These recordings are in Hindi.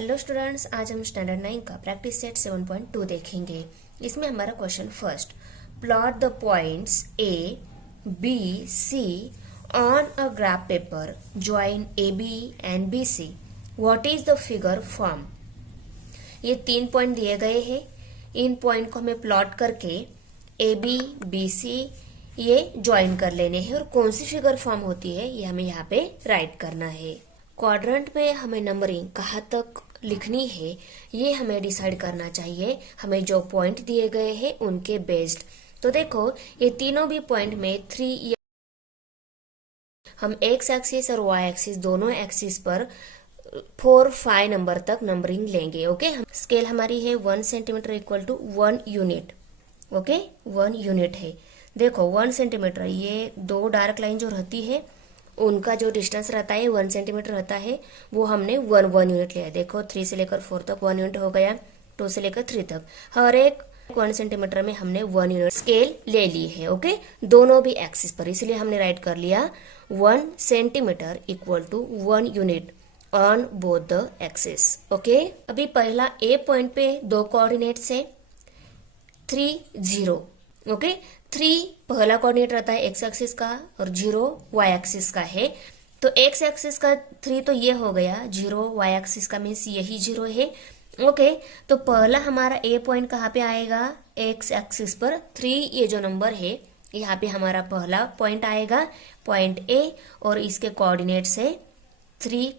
हेलो स्टूडेंट्स, आज हम स्टैंडर्ड 9 का प्रैक्टिस सेट 7.2 देखेंगे। इसमें हमारा question first, plot the points A B C on a graph paper, join A B and B C, what is the figure form. ये 3 पॉइंट दिए गए हैं। इन पॉइंट को हमें प्लॉट करके ए बी सी ये ज्वाइन कर लेने हैं और कौन सी फिगर फॉर्म होती है ये हमें यहाँ पे राइट करना है। क्वाड्रेंट में हमें नंबरिंग कहाँ तक लिखनी है ये हमें डिसाइड करना चाहिए, हमें जो पॉइंट दिए गए हैं उनके बेस्ड। तो देखो ये तीनों भी पॉइंट में 3 हम एक्स एक्सिस और वाई एक्सिस दोनों एक्सिस पर 4-5 नंबर तक नंबरिंग लेंगे। ओके, स्केल हमारी है 1 centimetre equal to 1 unit. Okay, 1 unit है। देखो 1 सेंटीमीटर, ये दो डार्क लाइन जो रहती है उनका जो डिस्टेंस रहता है 1 सेंटीमीटर रहता है, वो हमने 1 यूनिट लिया। देखो 3 से लेकर 4 तक 1 यूनिट हो गया, 2 से लेकर 3 तक हर एक 1 सेंटीमीटर में हमने 1 यूनिट स्केल ले ली है। ओके, दोनों भी एक्सिस पर, इसलिए हमने राइट कर लिया 1 centimetre equal to 1 unit on both the axis. Okay, अभी पहला ए पॉइंट पे दो कोऑर्डिनेट्स है 3, 0। ओके, 3 पहला कोऑर्डिनेट रहता है एक्स एक्सिस का और 0 वाई एक्सिस का है। तो एक्स एक्सिस का 3 तो ये हो गया, 0 वाई एक्सिस का मीन्स यही 0 है। ओके, तो पहला हमारा ए पॉइंट कहाँ पे आएगा, एक्स एक्सिस पर 3 ये जो नंबर है यहाँ पे हमारा पहला पॉइंट आएगा, पॉइंट ए, और इसके कोऑर्डिनेट्स है 3,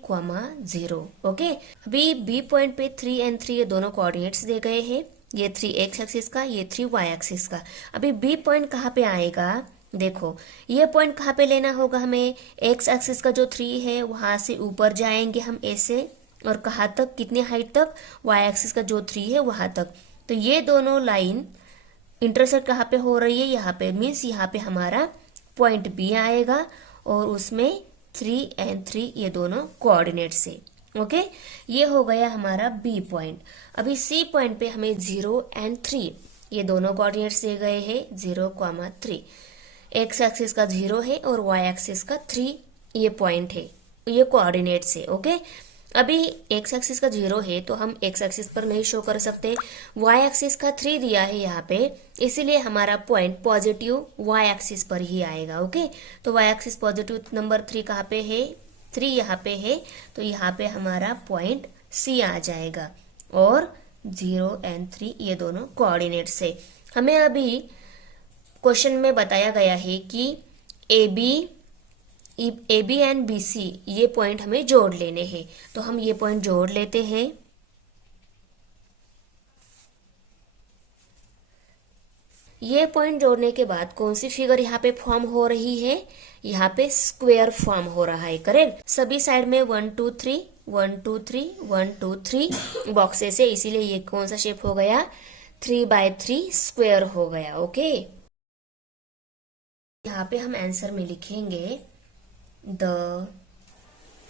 0। ओके, अभी बी पॉइंट पे 3 और 3 ये दोनों कोऑर्डिनेट्स दे गए हैं, ये 3 एक्स एक्सिस का, ये 3 वाई एक्सिस का। अभी बी पॉइंट कहाँ पे आएगा, देखो ये पॉइंट कहाँ पे लेना होगा हमें, एक्स एक्सिस का जो 3 है वहां से ऊपर जाएंगे हम ऐसे, और कहाँ तक, कितने हाइट तक, वाई एक्सिस का जो 3 है वहां तक। तो ये दोनों लाइन इंटरसेक्ट कहाँ पे हो रही है, यहाँ पे, मीन्स यहाँ पे हमारा पॉइंट बी आएगा और उसमें 3 और 3 ये दोनों कोऑर्डिनेट से। ओके, ये हो गया हमारा बी पॉइंट। अभी सी पॉइंट पे हमें 0 और 3 ये दोनों कोऑर्डिनेट्स दिए गए हैं, 0, 3। एक्स एक्सिस का 0 है और वाई एक्सिस का 3 ये पॉइंट है, ये कोऑर्डिनेट्स है। ओके, अभी एक्स एक्सिस का 0 है तो हम एक्स एक्सिस पर नहीं शो कर सकते, वाई एक्सिस का 3 दिया है यहाँ पे, इसीलिए हमारा पॉइंट पॉजिटिव वाई एक्सिस पर ही आएगा। ओके, तो वाई एक्सिस पॉजिटिव नंबर 3 कहाँ पे है, 3 यहाँ पे है, तो यहाँ पे हमारा पॉइंट सी आ जाएगा और 0 और 3 ये दोनों कोऑर्डिनेट्स है। हमें अभी क्वेश्चन में बताया गया है कि A B and B C ये पॉइंट हमें जोड़ लेने हैं, तो हम ये पॉइंट जोड़ लेते हैं। ये पॉइंट जोड़ने के बाद कौन सी फिगर यहाँ पे फॉर्म हो रही है, यहाँ पे स्क्वायर फॉर्म हो रहा है। करेक्ट, सभी साइड में 1 2 3 1 2 3 1 2 3 बॉक्सेस है, इसीलिए ये कौन सा शेप हो गया, 3/3 स्क्वायर हो गया। ओके, यहाँ पे हम आंसर में लिखेंगे the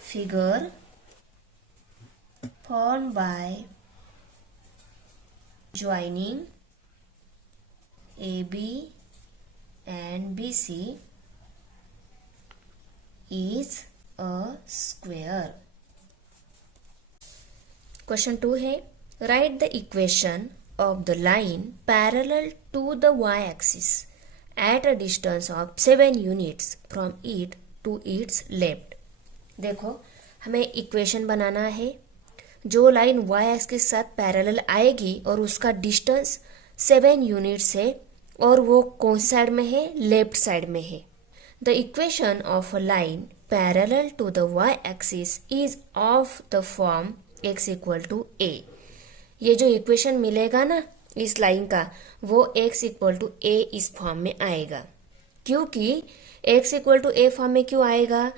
figure form by joining AB and BC is a square. Question 2 है, write the equation of the line parallel to the y-axis at a distance of 7 units from it to its left. देखो हमें इक्वेशन बनाना है, जो लाइन y एक्सिस के साथ पैरेलल आएगी और उसका डिस्टेंस 7 यूनिट्स है और वो कौन सी साइड में है, लेफ्ट साइड में है। The equation of a line parallel to the Y axis is of the form x equal to a। ये जो इक्वेशन मिलेगा ना इस लाइन का, वो x इक्वल टू a इस फॉर्म में आएगा। क्योंकि x equal to a form में क्यों आएगा,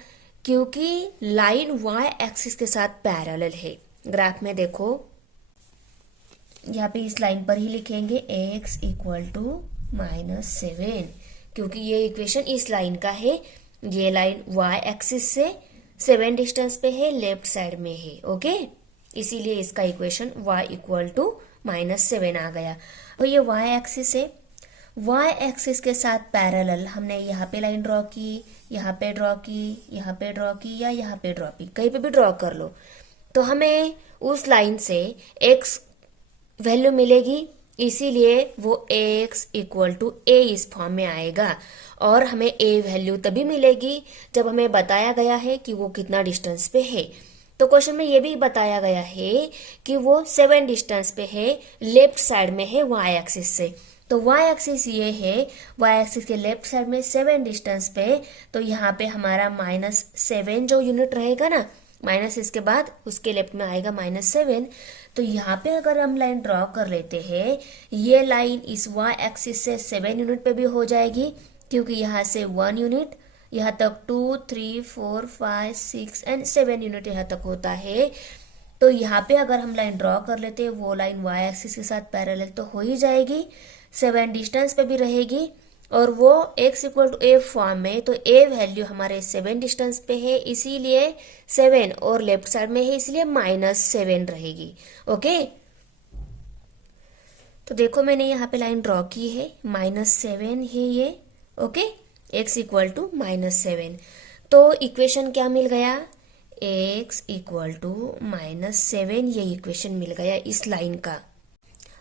क्योंकि लाइन y एक्सिस के साथ पैरेलल है। ग्राफ में देखो, यहाँ पे इस लाइन पर ही लिखेंगे x इक्वल टू -7, क्योंकि ये इक्वेशन इस लाइन का है, ये लाइन y एक्सिस से 7 डिस्टेंस पे है, लेफ्ट साइड में है। ओके, इसीलिए इसका इक्वेशन y इक्वल टू -7 आ गया। तो ये y एक्सिस है, y एक्सिस के साथ पैरेलल हमने यहाँ पे लाइन ड्रॉ की, यहाँ पे ड्रॉ की, यहाँ पे ड्रॉ की, या यहाँ पे ड्रॉ की, कहीं पे भी ड्रॉ कर लो। तो हमें उस लाइन से x वैल्यू मिलेगी, इसीलिए वो ax इक्वल टू a इस फॉर्म में आएगा। और हमें a वैल्यू तभी मिलेगी जब हमें बताया गया है कि वो कितना डिस्टेंस पे है। तो क्वेश्चन में ये भी बताया गया है कि वो 7 डिस्टेंस पे है, लेफ्ट साइड में है y एक्सिस से। तो y एक्सिस ये है, y एक्सिस के लेफ्ट साइड में 7 डिस्टेंस पे, तो यहाँ पे हमारा -7 जो यूनिट रहेगा ना, माइनस इसके बाद उसके लेफ्ट में आएगा -7। तो यहाँ पे अगर हम लाइन ड्रॉ कर लेते हैं, ये लाइन इस y एक्सिस से 7 यूनिट पे भी हो जाएगी, क्योंकि यहाँ से 1 यूनिट, यहाँ तक 2, 3, 4, 5, 6 एंड 7 यूनिट यहाँ तक होता है। तो यहाँ पे अगर हम लाइन ड्रॉ कर लेते हैं, वो लाइन y एक्सिस के साथ पैरेलल तो हो ही जाएगी, 7 डिस्टेंस पे भी रहेगी, और वो x equal to a form में। तो a वैल्यू हमारे 7 डिस्टेंस पे है, इसीलिए 7, और लेफ्ट साइड में है इसलिए -7 रहेगी। ओके, तो देखो मैंने यहाँ पे लाइन ड्रॉ की है, -7 है ये। Okay, x equal to -7। तो इक्वेशन क्या मिल गया, x इक्वल टू -7, ये इक्वेशन मिल गया इस लाइन का।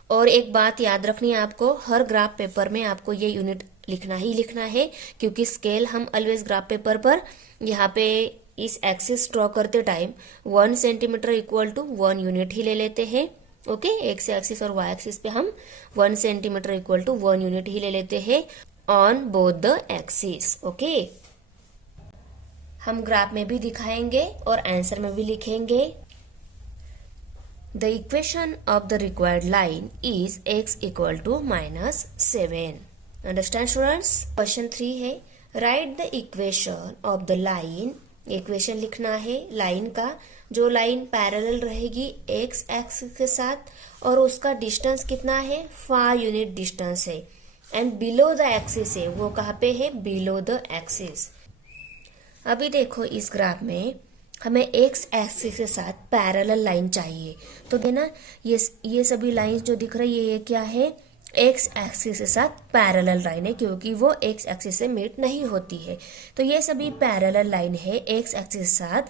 और एक बात याद रखनी है आपको, हर ग्राफ पेपर में आपको ये यूनिट लिखना ही लिखना है, क्योंकि स्केल हम ऑलवेज ग्राफ पेपर पर यहाँ पे इस एक्सिस ड्रॉ करते time 1 centimetre equal to 1 unit ही ले लेते हैं। ओके, एक्स एक्सिस और वाई एक्सिस पे हम 1 सेंटीमीटर इक्वल टू 1 यूनिट ही ले लेते हैं on both the axis. Okay, हम ग्राफ में भी दिखाएंगे और आंसर में भी लिखेंगे। The equation of the required line is x equal to -7. Understand students? Question 3 है, write the equation of the line. Equation लिखना है लाइन का, जो लाइन पैरेलल रहेगी x एक्सिस के साथ, और उसका डिस्टेंस कितना है, 5 यूनिट डिस्टेंस है, एंड बिलो द एक्सिस है, वो कहाँ पे है, बिलो द एक्सिस। अभी देखो इस ग्राफ में हमें x एक्सिस के साथ पैरेलल लाइन चाहिए, तो देना ये सभी लाइंस जो दिख रही है ये क्या है, x एक्सिस के साथ पैरेलल लाइन है, क्योंकि वो x एक्सिस से मीट नहीं होती है। तो ये सभी पैरेलल लाइन है x एक्सिस के साथ,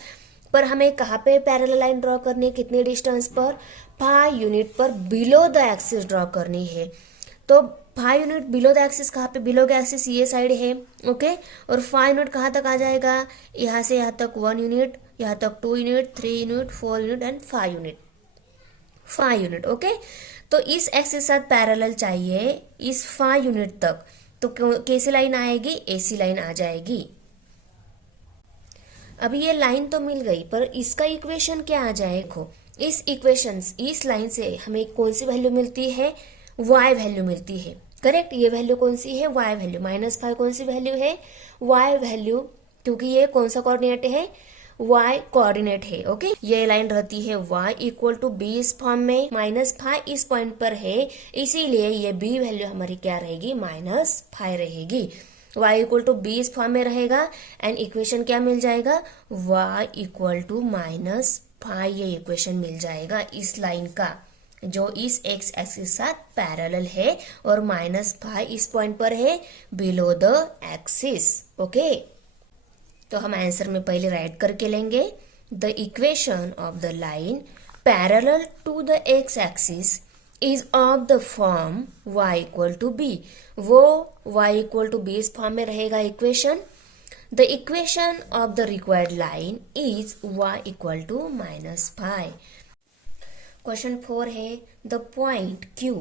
पर हमें कहाँ पे पैरेलल लाइन ड्रॉ करनी है, कितने डिस्टेंस पर, 5 यूनिट पर बिलो द एक्सिस ड्रॉ करनी है। तो 5 यूनिट बिलो द एक्सिस, कहाँ पे बिलो द एक्सिस, ये साइड है। ओके, और 5 यूनिट कहाँ तक आ जाएगा, यहाँ से यहाँ तक 1 यूनिट, यहाँ तक 2 unit, 3 unit, 4 unit and 5 unit, 5 unit. Okay, तो इस एक्सिस के साथ पैरेलल चाहिए इस 5 यूनिट तक, तो कैसी लाइन आएगी, ऐसी लाइन आ जाएगी। अभी ये लाइन तो मिल गई, पर इसका इक्वेशन क्या आ जाए, देखो इस इक्वेशन, इस लाइन से हमें कौन सी वैल्यू मिलती है, y वैल्यू मिलती है। करेक्ट, ये वैल्यू कौन सी है, y वैल्यू, -5 कौन सी वैल्यू है, y वैल्यू, क्योंकि ये कौन सा कोऑर्डिनेट है, y कोऑर्डिनेट है। ओके, ये लाइन रहती है y इक्वल टू b इस फॉर्म में, -5 इस पॉइंट पर है, इसीलिए ये b वैल्यू हमारी क्या रहेगी, -5 रहेगी। y इक्वल टू b इस फॉर्म में रहेगा, एंड इक्वेशन क्या मिल जाएगा, y इक्वल टू -5, ये इक्वेशन मिल जाएगा इस लाइन का, जो इस x एक्सिस के साथ पैरेलल है, और -5 इस पॉइंट पर है, बिलो द एक्सिस। ओके, तो हम आंसर में पहले राइट करके लेंगे, the equation of the line parallel to the x axis is of the form y equal to b, वो y इक्वल टू b इस फॉर्म में रहेगा equation. The equation of the required line is y equal to -5। Question 4 है, the point Q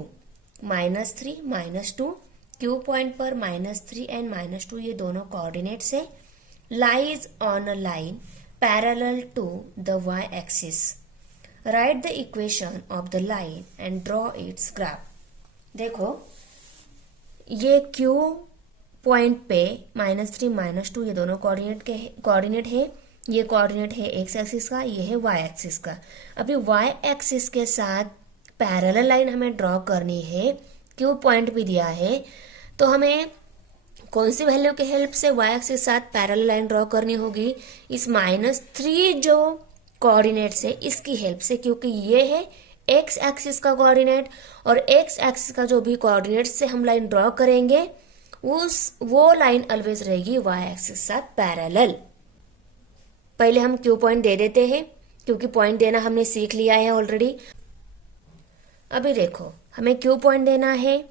-3, -2, Q point पर -3 एंड -2 ये दोनों कोऑर्डिनेट्स है, lies on a line parallel to the y-axis. Write the equation of the line and draw its graph. देखो ये Q पॉइंट पे -3, -2 ये दोनों कोऑर्डिनेट है, ये कोऑर्डिनेट है x एक्सिस का, ये है y एक्सिस का। अभी y एक्सिस के साथ पैरेलल लाइन हमें ड्रॉ करनी है, Q पॉइंट भी दिया है, तो हमें कौन सी वैल्यू के हेल्प से y एक्सिस के साथ पैरेलल लाइन ड्रॉ करनी होगी, इस -3 जो कोऑर्डिनेट्स है इसकी हेल्प से, क्योंकि ये है x एक्सिस का कोऑर्डिनेट, और x एक्सिस का जो भी कोऑर्डिनेट से हम लाइन ड्रॉ करेंगे वो लाइन ऑलवेज रहेगी y एक्सिस के साथ पैरेलल। पहले हम Q पॉइंट दे देते हैं, क्योंकि पॉइंट देना हमने सीख लिया है ऑलरेडी। अभी देखो हमें क्यू पॉइंट देना है,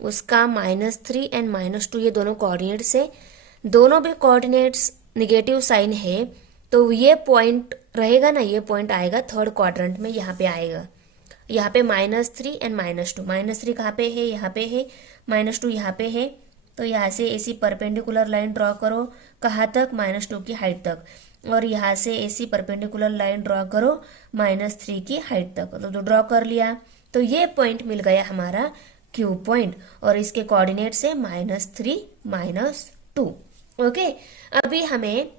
उसका -3 एंड -2 ये दोनों कोऑर्डिनेट्स है, दोनों भी कोऑर्डिनेट्स निगेटिव साइन है, तो ये पॉइंट रहेगा ना, ये पॉइंट आएगा थर्ड क्वाड्रेंट में, यहाँ पे आएगा। यहाँ पे -3 एंड -2, -3 कहाँ पे है, यहाँ पे है, -2 यहाँ पे है। तो यहाँ से ऐसी परपेंडिकुलर लाइन ड्रॉ करो, कहाँ तक, -2 की हाइट तक, और यहाँ से ऐसी परपेंडिकुलर लाइन ड्रॉ करो -3 की हाइट तक। तो ड्रॉ कर लिया, तो ये पॉइंट मिल गया हमारा क्यू पॉइंट, और इसके कोऑर्डिनेट्स है -3 -2। ओके, अभी हमें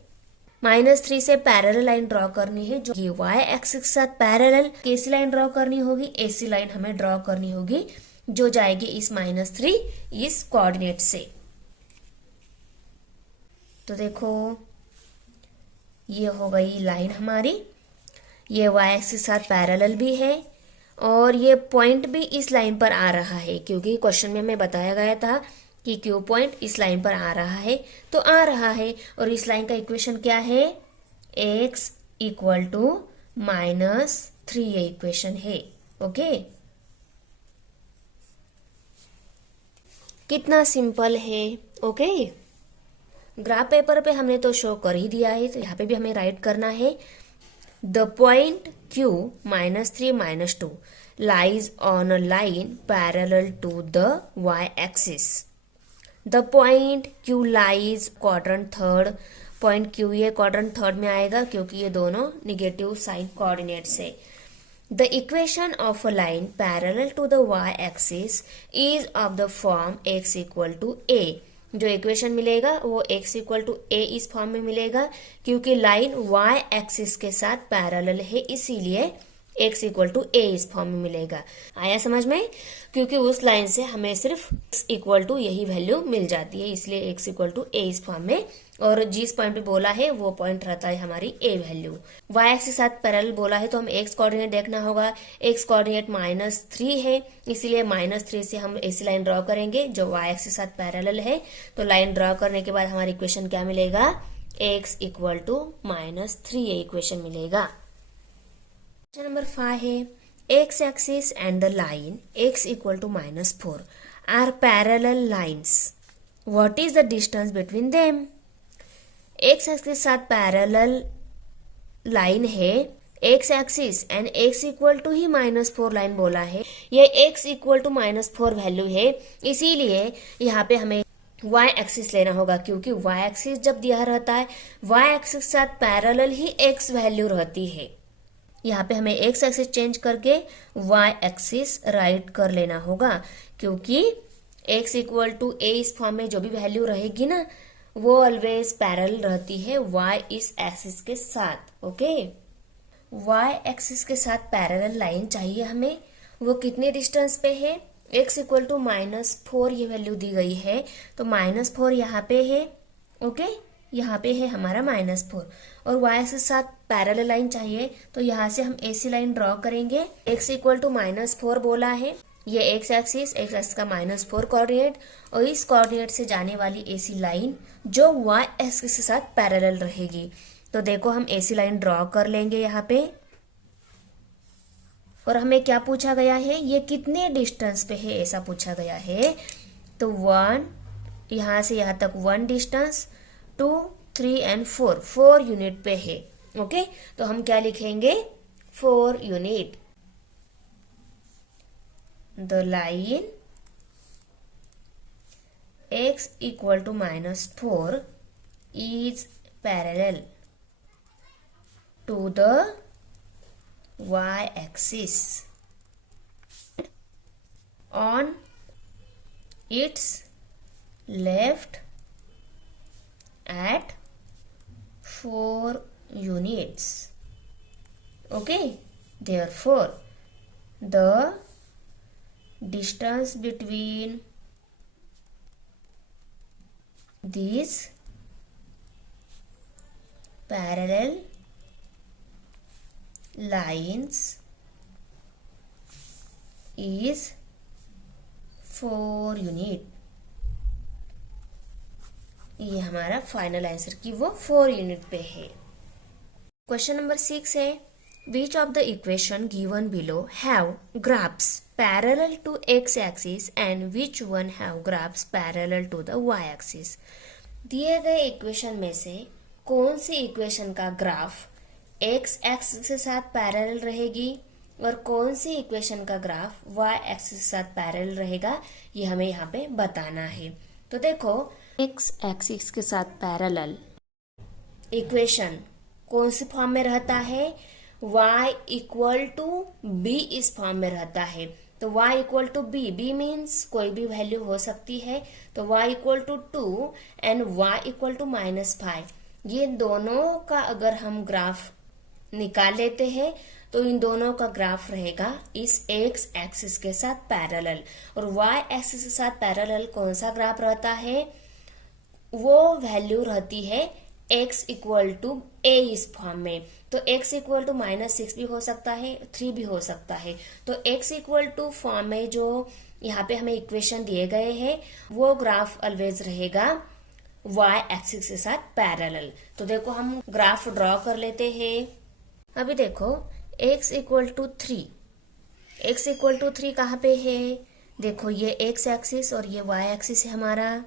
-3 से पैरेलल लाइन ड्रॉ करनी है, जो ये y एक्सिस के साथ पैरेलल। कैसी लाइन ड्रॉ करनी होगी, ऐसी लाइन हमें ड्रॉ करनी होगी जो जाएगी इस -3 इस कोऑर्डिनेट से। तो देखो ये हो गई लाइन हमारी, ये y एक्सिस के साथ पैरेलल भी है, और ये पॉइंट भी इस लाइन पर आ रहा है, क्योंकि क्वेश्चन में हमें बताया गया था कि क्यू पॉइंट इस लाइन पर आ रहा है, तो आ रहा है। और इस लाइन का इक्वेशन क्या है, x = -3, ये इक्वेशन है। ओके, कितना सिंपल है। ओके, ग्राफ पेपर पे हमने तो शो कर ही दिया है, तो यहाँ पे भी हमें राइट करना है। The point Q -3 -2 lies on a line parallel to the y axis. The point Q lies quadrant third, point Q ये क्वाड्रेंट थर्ड में आएगा, क्योंकि ये दोनों निगेटिव साइन कोऑर्डिनेट्स है। The equation of a line parallel to the y axis is of the form x = a. जो इक्वेशन मिलेगा वो x = a इस फॉर्म में मिलेगा, क्योंकि लाइन y एक्सिस के साथ पैरेलल है, इसीलिए x = a इस फॉर्म में मिलेगा। आया समझ में, क्योंकि उस लाइन से हमें सिर्फ x = यही वैल्यू मिल जाती है, इसलिए x = a इस फॉर्म में। और जिस पॉइंट पे बोला है वो पॉइंट रहता है हमारी a वैल्यू। y एक्सिस के साथ पैरेलल बोला है, तो हम x कोऑर्डिनेट देखना होगा। x कोऑर्डिनेट -3 है, इसीलिए -3 से हम ऐसी लाइन ड्रॉ करेंगे जो y एक्सिस के साथ पैरेलल है। तो लाइन ड्रॉ करने के बाद हमारी इक्वेशन क्या मिलेगा, x = -3, ये इक्वेशन मिलेगा। क्वेश्चन नंबर 5 है, x axis and the line x = -4 are parallel lines, what is the distance between them. x axis के साथ पैरेलल लाइन है, x एक्सिस एंड x = ही -4 लाइन बोला है, ये x = -4 वैल्यू है, इसीलिए यहाँ पे हमें y एक्सिस लेना होगा, क्योंकि y एक्सिस जब दिया रहता है y एक्सिस के साथ पैरेलल ही x वैल्यू रहती है। यहाँ पे हमें x एक्सिस चेंज करके y एक्सिस राइट कर लेना होगा, क्योंकि x = a इस फॉर्म में जो भी वैल्यू रहेगी ना, वो ऑलवेज पैरेलल रहती है y इस एक्सिस के साथ। ओके, y एक्सिस के साथ पैरेलल लाइन चाहिए हमें, वो कितने डिस्टेंस पे है, x = -4 ये वैल्यू दी गई है, तो -4 यहाँ पे है। ओके, यहाँ पे है हमारा -4, और y एक्सिस के साथ पैरेलल लाइन चाहिए, तो यहाँ से हम ऐसी लाइन ड्रॉ करेंगे। x = -4 बोला है, ये x एक्सिस का -4 कोऑर्डिनेट, और इस कोऑर्डिनेट से जाने वाली ऐसी लाइन जो y एक्सिस के साथ पैरेलल रहेगी। तो देखो हम ऐसी लाइन ड्रॉ कर लेंगे यहाँ पे, और हमें क्या पूछा गया है, ये कितने डिस्टेंस पे है ऐसा पूछा गया है। तो 1 यहाँ से यहाँ तक 1 डिस्टेंस, 2 3 एंड 4 यूनिट पे है। ओके, तो हम क्या लिखेंगे, 4 unit. The line x = -4 is parallel to the y axis on its left at 4 units. Okay, therefore the distance between these parallel lines is 4 unit. ये हमारा फाइनल आंसर की वो 4 यूनिट पे है। क्वेश्चन नंबर 6 है, Which of the equation given below have graphs parallel to x-axis and which one have graphs parallel to the y-axis? दिए गए इक्वेशन में से कौन सी इक्वेशन का ग्राफ x एक्सिस के साथ पैरेलल रहेगी और कौन सी इक्वेशन का ग्राफ y एक्सिस के साथ पैरेलल रहेगा, ये हमें यहाँ पे बताना है। तो देखो, x एक्सिस के साथ पैरेलल इक्वेशन कौन सी फॉर्म में रहता है? y इक्वल टू b इस फॉर्म में रहता है। तो y equal to b, b means कोई भी वैल्यू हो सकती है, तो y equal to 2 and y equal to -5। ये दोनों का अगर हम ग्राफ निकाल लेते हैं तो इन दोनों का ग्राफ रहेगा इस x एक्सिस के साथ पैरेलल। और y एक्सिस के साथ पैरेलल कौन सा ग्राफ रहता है? वो वैल्यू रहती है x इक्वल टू a इस फॉर्म में। तो x इक्वल टू -6 भी हो सकता है, 3 भी हो सकता है। तो x इक्वल टू फॉर्म में जो यहाँ पे हमें इक्वेशन दिए गए हैं वो ग्राफ ऑलवेज रहेगा y एक्सिस के साथ पैरेलल। तो देखो, हम ग्राफ ड्रॉ कर लेते हैं। अभी देखो, x equal to 3, x equal to 3 कहाँ पे है? देखो, ये x एक्सिस और ये y एक्सिस है हमारा।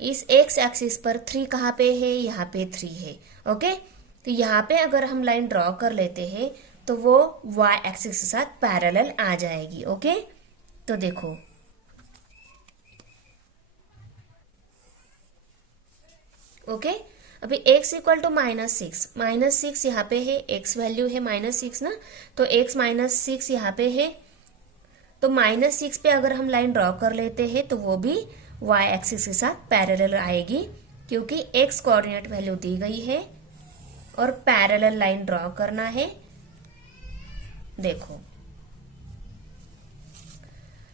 इस x एक्सिस पर 3 कहाँ पे है? यहाँ पे 3 है। ओके, तो यहाँ पे अगर हम लाइन ड्रॉ कर लेते हैं तो वो y एक्सिस के साथ पैरेलल आ जाएगी। ओके, तो देखो, ओके, अभी x इक्वल टू -6 यहाँ पे है, x वैल्यू है -6 ना, तो x -6 यहाँ पे है। तो -6 पे अगर हम लाइन ड्रॉ कर लेते हैं तो वो भी y एक्सिस के साथ पैरेलल आएगी, क्योंकि x कोऑर्डिनेट वैल्यू दी गई है और पैरेलल लाइन ड्रॉ करना है। देखो,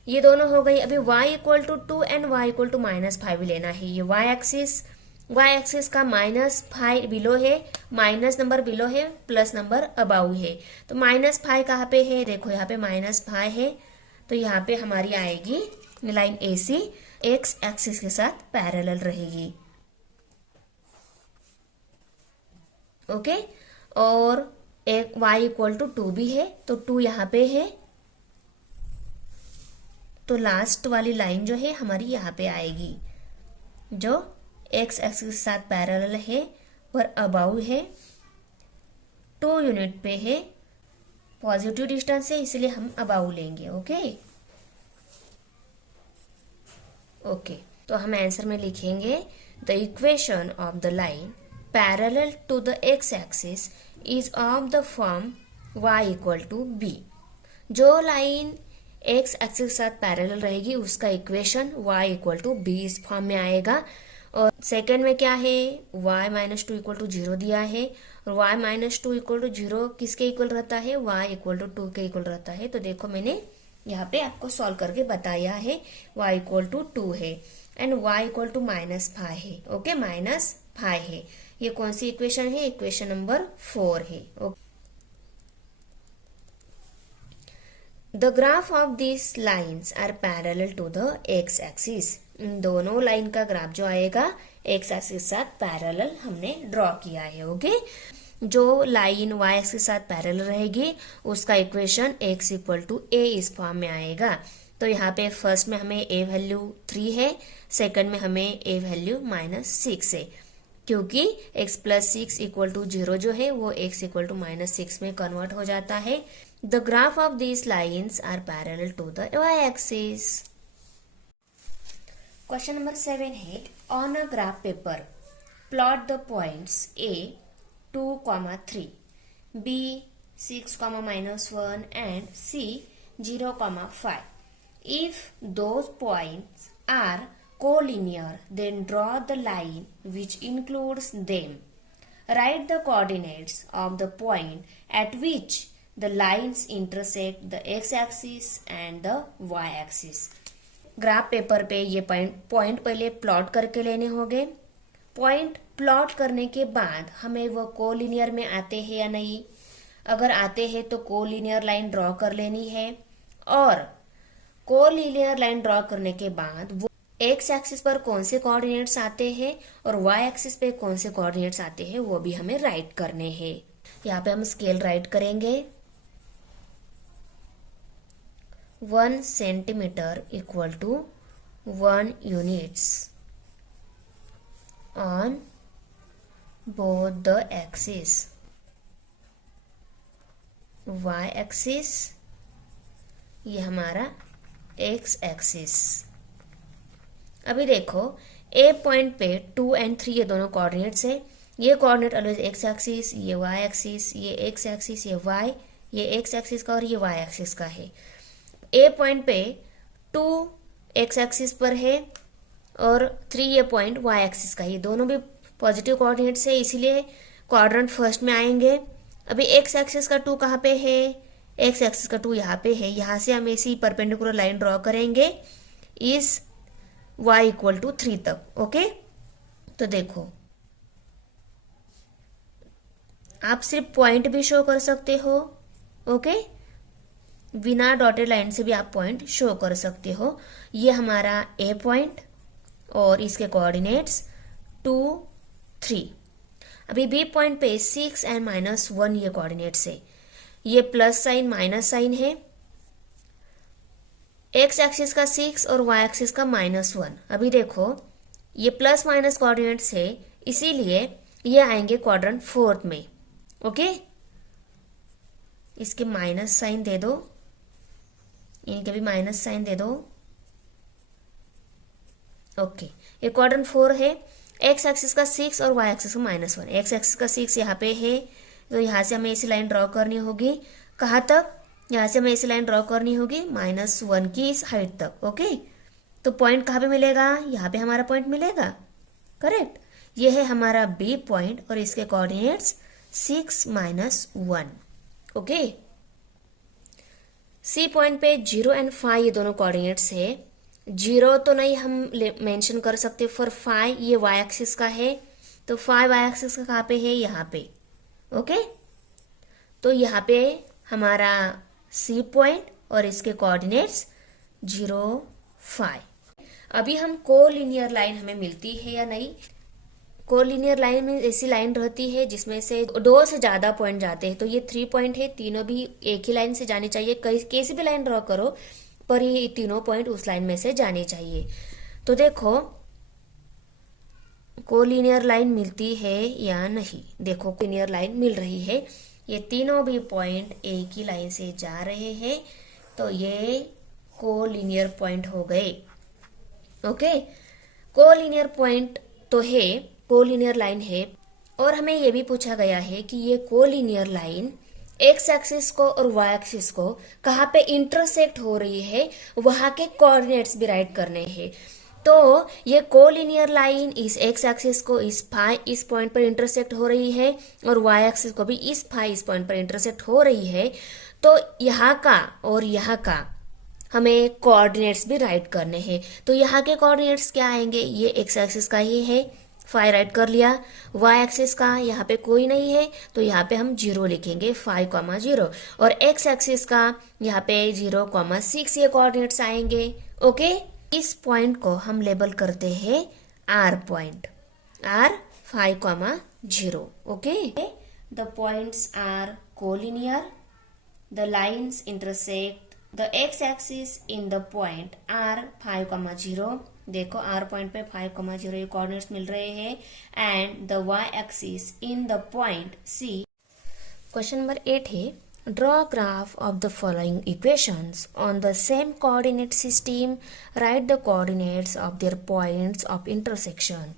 ये दोनों हो गई। अभी y equal to 2 and y equal to -5 लेना है। ये y एक्सिस का -5 बिलो है, माइनस नंबर बिलो है, प्लस नंबर अबाउ है। तो -5 कहाँ पे है? देखो, यहाँ पे -5 है, तो यहाँ पे हमारी आएगी लाइन AC x एक्सिस के साथ पैरेलल रहेगी। ओके, और एक y इक्वल टू 2 भी है, तो 2 यहाँ पे है, तो लास्ट वाली लाइन जो है हमारी यहाँ पे आएगी, जो x एक्सिस के साथ पैरेलल है और अबाउ है, 2 यूनिट पे है, पॉजिटिव डिस्टेंस है, इसलिए हम अबाउ लेंगे। ओके, तो हम आंसर में लिखेंगे the equation of the line parallel to the x axis is of the form y equal to b। जो लाइन x एक्सिस के साथ पैरेलल रहेगी उसका equation y equal to b इस फॉर्म में आएगा। और सेकेंड में क्या है? y -2 इक्वल टू 0 दिया है, और y -2 इक्वल टू 0 किसके इक्वल रहता है? y इक्वल टू 2 के इक्वल रहता है। तो देखो, मैंने यहाँ पे आपको सॉल्व करके बताया है, y इक्वल टू 2 है एंड y इक्वल टू -5 है। ओके, -5 है। ये कौन सी इक्वेशन है? इक्वेशन नंबर 4 है। Okay, the graph of this lines are parallel to the x axis. इन दोनों लाइन का ग्राफ जो आएगा x एक्सिस के साथ पैरेलल हमने ड्रॉ किया है। ओके, जो लाइन y एक्सिस के साथ पैरेलल रहेगी उसका equation x equal to a इस फॉर्म में आएगा। तो यहाँ पे फर्स्ट में हमें a वैल्यू 3 है, सेकंड में हमें a वैल्यू -6 है, क्योंकि x प्लस 6 इक्वल टू 0 जो है वो x इक्वल टू -6 में कन्वर्ट हो जाता है। The graph of this lines are parallel to the y axis. Question number 7 है, on a graph paper plot the points a 2, 3, b 6, -1 and c 0, 5. If those points are collinear, then draw the line which includes them. Write the coordinates of the point at which the lines intersect the x-axis and the y-axis. Graph paper पे ये पॉइंट पहले प्लॉट करके लेने होंगे। पॉइंट प्लॉट करने के बाद हमें वो कोलिनियर में आते हैं या नहीं, अगर आते हैं तो कोलिनियर लाइन ड्रॉ कर लेनी है, और कोलिनियर लाइन ड्रॉ करने के बाद एक्स एक्सिस पर कौन से कोऑर्डिनेट्स आते हैं और वाई एक्सिस पे कौन से कोऑर्डिनेट्स आते हैं वो भी हमें राइट करने हैं। यहाँ पे हम स्केल राइट करेंगे। 1 centimetre equal to 1 units on both the axis, Y axis, ये हमारा एक्स एक्सिस। अभी देखो ए पॉइंट पे 2 एंड 3 ये दोनों कोऑर्डिनेट्स है। ये कोऑर्डिनेट ऑलवेज एक्स एक्सिस, ये वाई एक्सिस, ये एक्स एक्सिस, ये वाई, ये एक्स एक्सिस का और ये वाई एक्सिस का है। ए पॉइंट पे 2 एक्स एक्सिस पर है और 3 ये पॉइंट वाई एक्सिस का है। ये दोनों भी पॉजिटिव कोऑर्डिनेट्स है, इसीलिए क्वाड्रेंट फर्स्ट में आएंगे। अभी एक्स एक्सिस का 2 कहाँ पे है? एक्स एक्सिस का 2 यहाँ पे है। यहाँ से हम ऐसी परपेंडिकुलर लाइन ड्रॉ करेंगे इस y इक्वल टू 3 तक। ओके, तो देखो आप सिर्फ पॉइंट भी शो कर सकते हो। ओके, बिना डॉटेड लाइन से भी आप पॉइंट शो कर सकते हो। ये हमारा ए पॉइंट और इसके कोऑर्डिनेट्स 2, 3। अभी बी पॉइंट पे 6 एंड -1 ये कोऑर्डिनेट्स है। ये प्लस साइन माइनस साइन है। एक्स एक्सिस का 6 और वाई एक्सिस का -1। अभी देखो ये प्लस माइनस कोऑर्डिनेट्स है, इसीलिए ये आएंगे क्वाड्रेंट फोर्थ में। ओके, इसके माइनस साइन दे दो, इनके भी माइनस साइन दे दो। ओके, ये क्वाड्रेंट 4 है। एक्स एक्सिस का 6 और वाई एक्सिस का -1। एक्स एक्सिस का 6 यहाँ पे है, तो यहाँ से हमें ऐसी लाइन ड्रॉ करनी होगी। कहाँ तक? यहाँ से हमें ऐसी लाइन ड्रॉ करनी होगी -1 की इस हाइट तक। ओके, तो पॉइंट कहाँ पे मिलेगा? यहाँ पे हमारा पॉइंट मिलेगा। करेक्ट, ये है हमारा बी पॉइंट और इसके कोऑर्डिनेट्स 6 -1। ओके, सी पॉइंट पे 0 एंड 5 ये दोनों कोऑर्डिनेट्स है। 0 तो नहीं हम मेंशन कर सकते, फॉर 5 ये वाई एक्सिस का है, तो 5 वाई एक्सिस का कहाँ पे है? यहाँ पे। ओके, तो यहाँ पे हमारा सी पॉइंट और इसके कोऑर्डिनेट्स 0, 5। अभी हम कोलिनियर लाइन हमें मिलती है या नहीं? कोलिनियर लाइन में ऐसी लाइन रहती है जिसमें से 2 से ज्यादा पॉइंट जाते हैं। तो ये 3 पॉइंट है, तीनों भी एक ही लाइन से जानी चाहिए। कैसी भी लाइन ड्रॉ करो पर ये तीनों पॉइंट उस लाइन में से जाने चाहिए। तो देखो कोलिनियर लाइन मिलती है या नहीं? देखो कोलिनियर लाइन मिल रही है। ये तीनों भी पॉइंट एक ही लाइन से जा रहे हैं, तो ये कोलिनियर पॉइंट हो गए। ओके, कोलिनियर पॉइंट तो है, कोलिनियर लाइन है। और हमें ये भी पूछा गया है कि ये कोलिनियर लाइन एक्स एक्सिस को और वाई एक्सिस को कहाँ पे इंटरसेक्ट हो रही है, वहां के कोऑर्डिनेट्स भी राइट करने हैं। तो ये कोलिनियर लाइन इस एक्स एक्सिस को इस फाई इस पॉइंट पर इंटरसेक्ट हो रही है और वाई एक्सिस को भी इस फाई इस पॉइंट पर इंटरसेक्ट हो रही है। तो यहाँ का और यहाँ का हमें कोऑर्डिनेट्स भी राइट करने हैं। तो यहाँ के कोऑर्डिनेट्स क्या आएंगे? ये एक्स एक्सिस का ही है, फाई राइट कर लिया। वाई एक्सिस का यहाँ पे कोई नहीं है, तो यहाँ पे हम 0 लिखेंगे, 5, 0। और एक्स एक्सिस का यहाँ पे 0, 6 ये कोऑर्डिनेट्स आएंगे। ओके, इस पॉइंट को हम लेबल करते हैं R point, R 5, 0। Okay, the points are collinear, the lines intersect the X axis in the point R 5, 0। देखो आर पॉइंट पे 5, 0 ये कोऑर्डिनेट्स मिल रहे हैं, and the Y axis in the point C. Question number 8 है, draw graph of the following equations on the same coordinate system, write the coordinates of their points of intersection.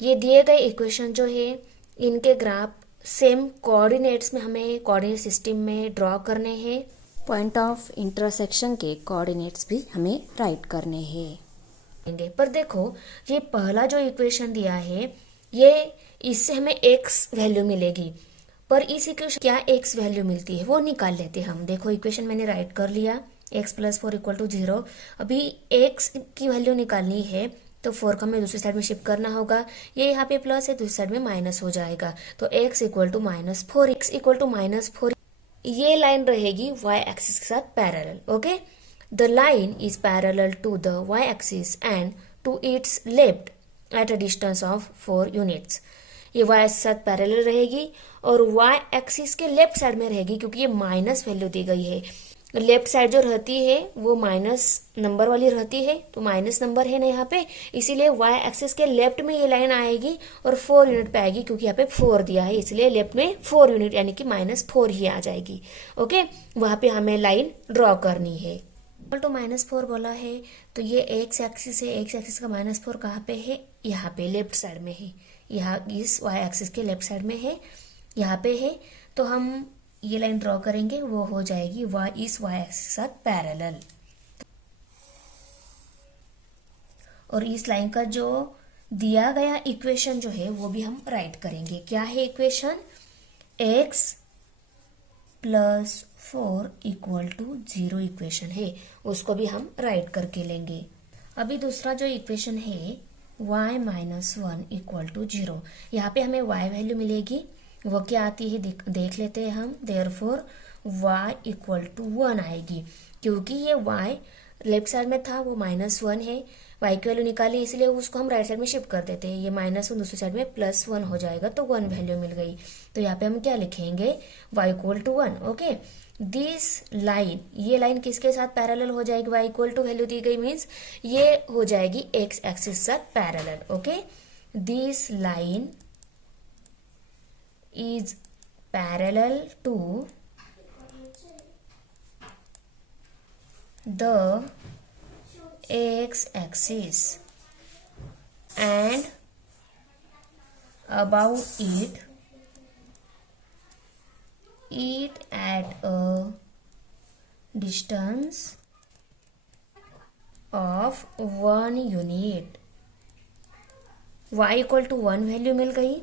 ये दिए गए इक्वेशन जो है इनके ग्राफ सेम कोऑर्डिनेट्स में हमें कोऑर्डिनेट सिस्टम में ड्रॉ करने हैं। पॉइंट ऑफ इंटरसेक्शन के कोऑर्डिनेट्स भी हमें राइट करने हैं। पर देखो ये पहला जो इक्वेशन दिया है ये इससे हमें x वैल्यू मिलेगी, पर इस इक्वेशन क्या x वैल्यू मिलती है वो निकाल लेते हैं हम। देखो इक्वेशन मैंने राइट कर लिया, x + 4 = 0। अभी x की वैल्यू निकालनी है तो 4 को हमें दूसरी साइड में शिफ्ट करना होगा। ये यहाँ पे प्लस है, दूसरी साइड में माइनस हो जाएगा, तो x = -4। x = -4 ये लाइन रहेगी y एक्सिस के साथ parallel. Okay, the line is parallel to the y axis and to its left at a distance of 4 units. ये y एक्सिस के साथ पैरेलल रहेगी और y एक्सिस के लेफ्ट साइड में रहेगी, क्योंकि ये माइनस वैल्यू दी गई है। लेफ्ट साइड जो रहती है वो माइनस नंबर वाली रहती है, तो माइनस नंबर है ना यहाँ पे, इसीलिए y एक्सिस के लेफ्ट में ये लाइन आएगी और 4 यूनिट पे आएगी, क्योंकि यहाँ पे 4 दिया है, इसलिए लेफ्ट में 4 यूनिट यानी कि -4 ही आ जाएगी। ओके, वहां पे हमें लाइन ड्रॉ करनी है। तो -4 बोला है, तो ये एक्स एक्सिस है, एक्स एक्सिस का -4 कहाँ पे है, यहाँ पे लेफ्ट साइड में है, यहाँ इस y एक्सिस के लेफ्ट साइड में है, यहाँ पे है। तो हम ये लाइन ड्रॉ करेंगे, वो हो जाएगी इस y एक्सिस के साथ पैरेलल। और इस लाइन का जो दिया गया इक्वेशन जो है वो भी हम राइट करेंगे। क्या है इक्वेशन? x + 4 = 0 इक्वेशन है, उसको भी हम राइट करके लेंगे। अभी दूसरा जो इक्वेशन है y - 1 = 0, यहाँ पे हमें y वैल्यू मिलेगी, वो क्या आती है देख लेते हैं हम। देयरफॉर y = 1 आएगी, क्योंकि ये y लेफ्ट साइड में था, वो -1 है, y की वैल्यू निकाली, इसलिए उसको हम राइट साइड में शिफ्ट कर देते हैं। ये -1 दूसरी साइड में +1 हो जाएगा, तो 1 वैल्यू मिल गई। तो यहाँ पे हम क्या लिखेंगे? y = 1। ओके, दिस लाइन, ये लाइन किसके साथ पैरेलल हो जाएगी? y = वैल्यू दी गई मीन्स ये हो जाएगी x एक्सिस के साथ parallel. Okay, this line is parallel to the x-axis and above it at a distance of 1 unit। y = 1 value मिल गई,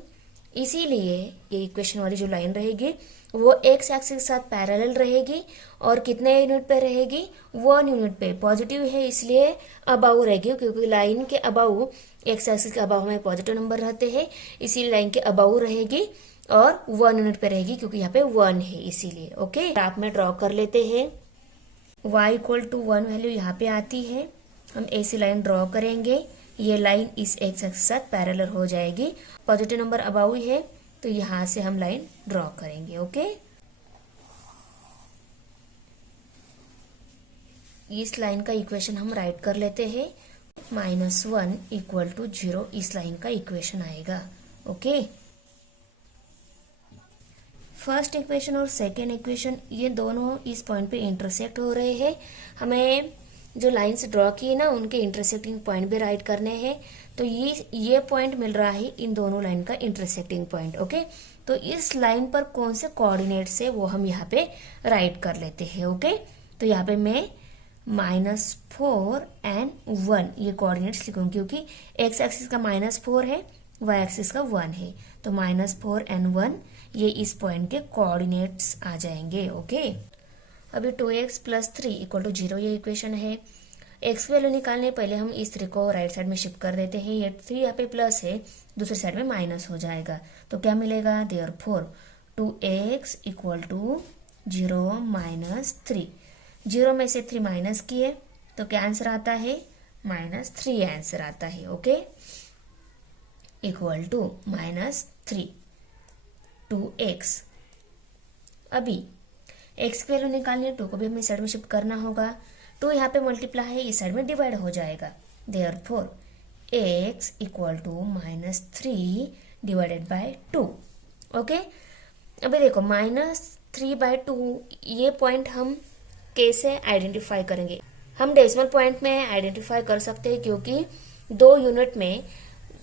इसीलिए ये इक्वेशन वाली जो लाइन रहेगी वो एक्स एक्सिस के साथ पैरेलल रहेगी और कितने यूनिट पे रहेगी? 1 यूनिट पे। पॉजिटिव है इसलिए अबाउ रहेगी, क्योंकि लाइन के अबाउ, एक्स एक्सिस के अबाउ में पॉजिटिव नंबर रहते हैं, इसीलिए लाइन के अबाउ रहेगी और 1 यूनिट पे रहेगी, क्योंकि यहाँ पे 1 है इसीलिए। ओके, ग्राफ में ड्रॉ कर लेते हैं। y = 1 वैल्यू यहाँ पे आती है, हम ऐसी लाइन ड्रॉ करेंगे, ये लाइन इस एक्स एक्सिस के साथ पैरेलल हो जाएगी, पॉजिटिव नंबर अबाउ ही है, तो यहां से हम लाइन ड्रॉ करेंगे। ओके, इस लाइन का इक्वेशन हम राइट कर लेते हैं, -1 = 0 इस लाइन का इक्वेशन आएगा। ओके, फर्स्ट इक्वेशन और सेकेंड इक्वेशन ये दोनों इस पॉइंट पे इंटरसेक्ट हो रहे हैं। हमें जो लाइंस ड्रॉ किए ना उनके इंटरसेक्टिंग पॉइंट भी राइट करने हैं, तो ये पॉइंट मिल रहा है इन दोनों लाइन का इंटरसेक्टिंग पॉइंट। ओके, तो इस लाइन पर कौन से कोऑर्डिनेट्स है वो हम यहाँ पे राइट कर लेते हैं। ओके, तो यहाँ पे मैं -4 और 1 ये कोऑर्डिनेट्स लिखूंगी, क्योंकि एक्स एक्सिस का -4 है, वाई एक्सिस का 1 है, तो -4 और 1 ये इस पॉइंट के कोऑर्डिनेट्स आ जाएंगे। ओके, अभी 2x + 3 = 0 ये इक्वेशन है। x की वैल्यू निकालने पहले हम इस 3 को राइट साइड में शिफ्ट कर देते हैं, ये 3 यहाँ पे प्लस है, दूसरी साइड में माइनस हो जाएगा, तो क्या मिलेगा? देयरफॉर 2x = 0 - 3, 0 में से 3 माइनस किए तो क्या आंसर आता है? -3 आंसर आता है। Okay, = -3 2x। अभी x की वैल्यू निकालनी है, 2 को भी हमें साइड में शिफ्ट करना होगा, 2 यहाँ पे मल्टीप्लाई है, इस साइड में डिवाइड हो जाएगा। Therefore x = -3 / 2। ओके, अभी देखो -3/2 ये पॉइंट हम कैसे आइडेंटिफाई करेंगे? हम डेसिमल पॉइंट में आइडेंटिफाई कर सकते हैं, क्योंकि 2 यूनिट में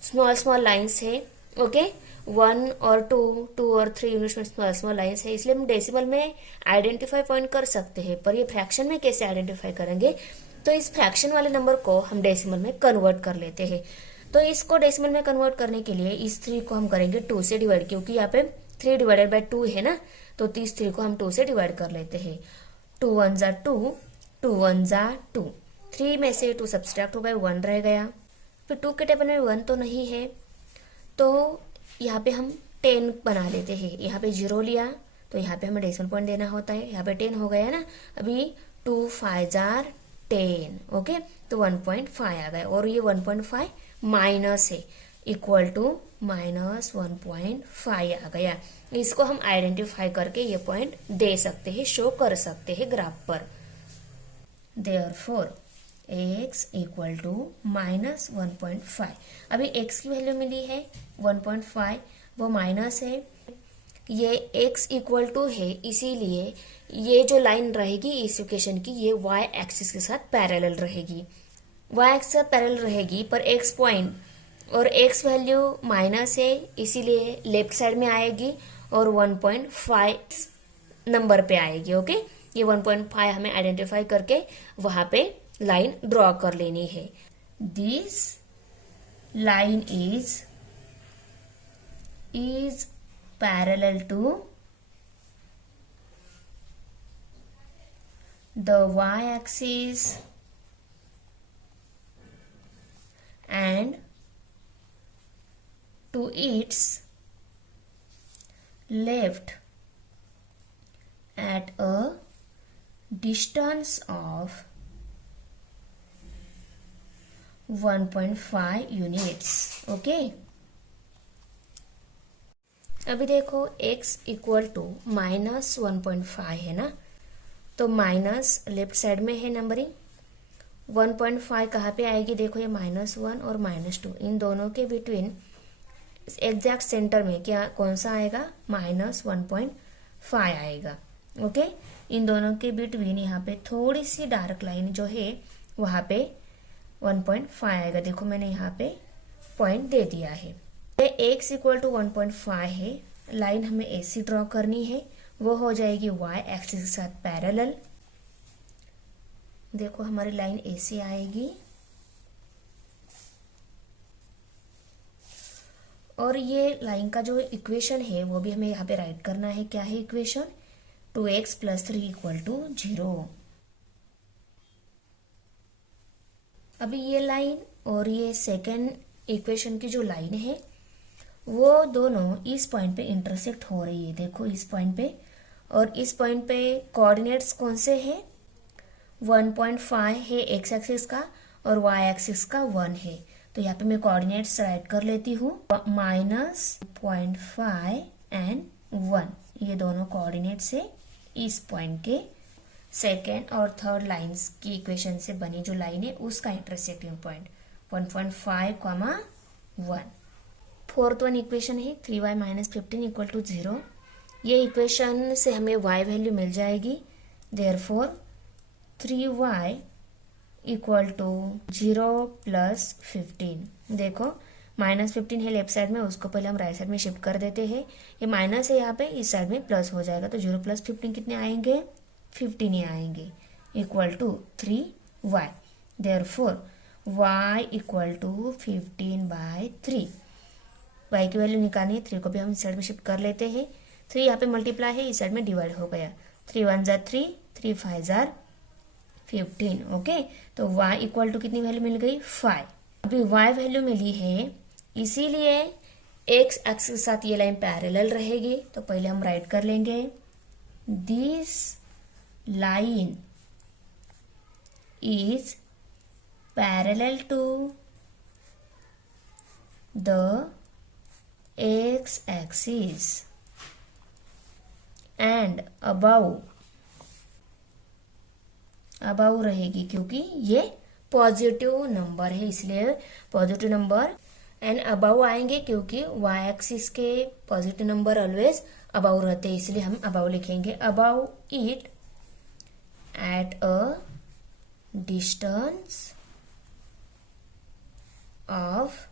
स्मॉल लाइन्स है। ओके, 1 और 2 और 3 यूनिट्स में स्मॉल लाइन्स है, इसलिए हम डेसिमल में आइडेंटिफाई पॉइंट कर सकते हैं। पर ये फ्रैक्शन में कैसे आइडेंटिफाई करेंगे? तो इस फ्रैक्शन वाले नंबर को हम डेसिमल में कन्वर्ट कर लेते हैं। तो इसको डेसिमल में कन्वर्ट करने के लिए इस 3 को हम करेंगे 2 से डिवाइड, क्योंकि यहाँ पे 3 / 2 है ना, तो इस 3 को हम 2 से डिवाइड कर लेते हैं। 2 × 1 = 2, 2 × 1 = 2, 3 में से 2 सब्सट्रैक्ट हो गए, 1 रह गया। फिर 2 के टेबल में 1 तो नहीं है, तो यहाँ पे हम 10 बना लेते हैं। यहाँ पे 0 लिया तो यहाँ पे हमें डेसिमल पॉइंट देना होता है, यहाँ पे 10 हो गया ना। अभी 2 × 5 = 10। ओके, तो 1.5 आ गया और ये 1.5 माइनस है, इक्वल टू -1.5 आ गया। इसको हम आइडेंटिफाई करके ये पॉइंट दे सकते हैं, शो कर सकते हैं ग्राफ पर। Therefore x equal to -1.5। अभी x की वैल्यू मिली है 1.5, वो माइनस है, ये x इक्वल टू है, इसीलिए ये जो लाइन रहेगी इस इक्वेशन की, ये y एक्सिस के साथ पैरेलल रहेगी। y एक्सिस के साथ पैरेलल रहेगी, पर x पॉइंट और x वैल्यू माइनस है, इसीलिए लेफ्ट साइड में आएगी और 1.5 नंबर पे आएगी। ओके, ये 1.5 हमें आइडेंटिफाई करके वहां पे लाइन ड्रॉ कर लेनी है। This line is parallel to the y-axis and to its left at a distance of 1.5 units। Okay, अभी देखो x इक्वल टू -1.5 है ना, तो माइनस लेफ्ट साइड में है नंबरिंग। 1.5 कहाँ पे आएगी, देखो ये -1 और -2, इन दोनों के बिटवीन एग्जैक्ट सेंटर में क्या कौन सा आएगा, -1.5 आएगा। ओके, इन दोनों के बिटवीन यहाँ पे थोड़ी सी डार्क लाइन जो है वहाँ पे 1.5 आएगा। देखो मैंने यहाँ पे पॉइंट दे दिया है। x इक्वल टू 1.5 है, लाइन हमें ऐसी ड्रॉ करनी है, वो हो जाएगी y एक्सिस के साथ पैरेलल। देखो हमारी लाइन ऐसी आएगी और ये लाइन का जो इक्वेशन है वो भी हमें यहाँ पे राइट करना है। क्या है इक्वेशन, 2x + 3 = 0। अभी ये लाइन और ये सेकेंड इक्वेशन की जो लाइन है वो दोनों इस पॉइंट पे इंटरसेक्ट हो रही है। देखो इस पॉइंट पे और इस पॉइंट पे कोऑर्डिनेट्स कौन से हैं, 1.5 है x एक्सिस का और y एक्सिस का 1 है। तो यहाँ पे मैं कोऑर्डिनेट्स राइट कर लेती हूँ, -0.5 एंड 1, ये दोनों कोऑर्डिनेट्स है इस पॉइंट के। सेकेंड और थर्ड लाइंस की इक्वेशन से बनी जो लाइन है उसका intersecting point 1.5, 1। Fourth one equation है 3y - 15 = 0। ये इक्वेशन से हमें y वैल्यू मिल जाएगी। Therefore 3y = 0 + 15। देखो -15 है लेफ्ट साइड में, उसको पहले हम राइट साइड में शिफ्ट कर देते हैं। ये माइनस है यहाँ पे, इस साइड में प्लस हो जाएगा, तो 0 + 15 कितने आएंगे, 15 ही आएंगे, = 3y। Therefore y = 15/3। y की वैल्यू निकालनी है, 3 को भी हम इस साइड में शिफ्ट कर लेते हैं। 3 यहाँ पे मल्टीप्लाई है, इस साइड में डिवाइड हो गया, 3 × 1 = 3, 3 × 5 = 15। ओके, तो y = कितनी वैल्यू मिल गई, 5। अभी y वैल्यू मिली है, इसीलिए x एक्सिस के साथ ये लाइन पैरेलल रहेगी। तो पहले हम राइट कर लेंगे, this line is parallel to the x axis and above रहेगी, क्योंकि ये पॉजिटिव नंबर है, इसलिए पॉजिटिव नंबर एंड अबाउ आएंगे, क्योंकि y एक्सिस के पॉजिटिव नंबर ऑलवेज अबाउ रहते हैं, इसलिए हम अबाउ लिखेंगे। Above it at a distance of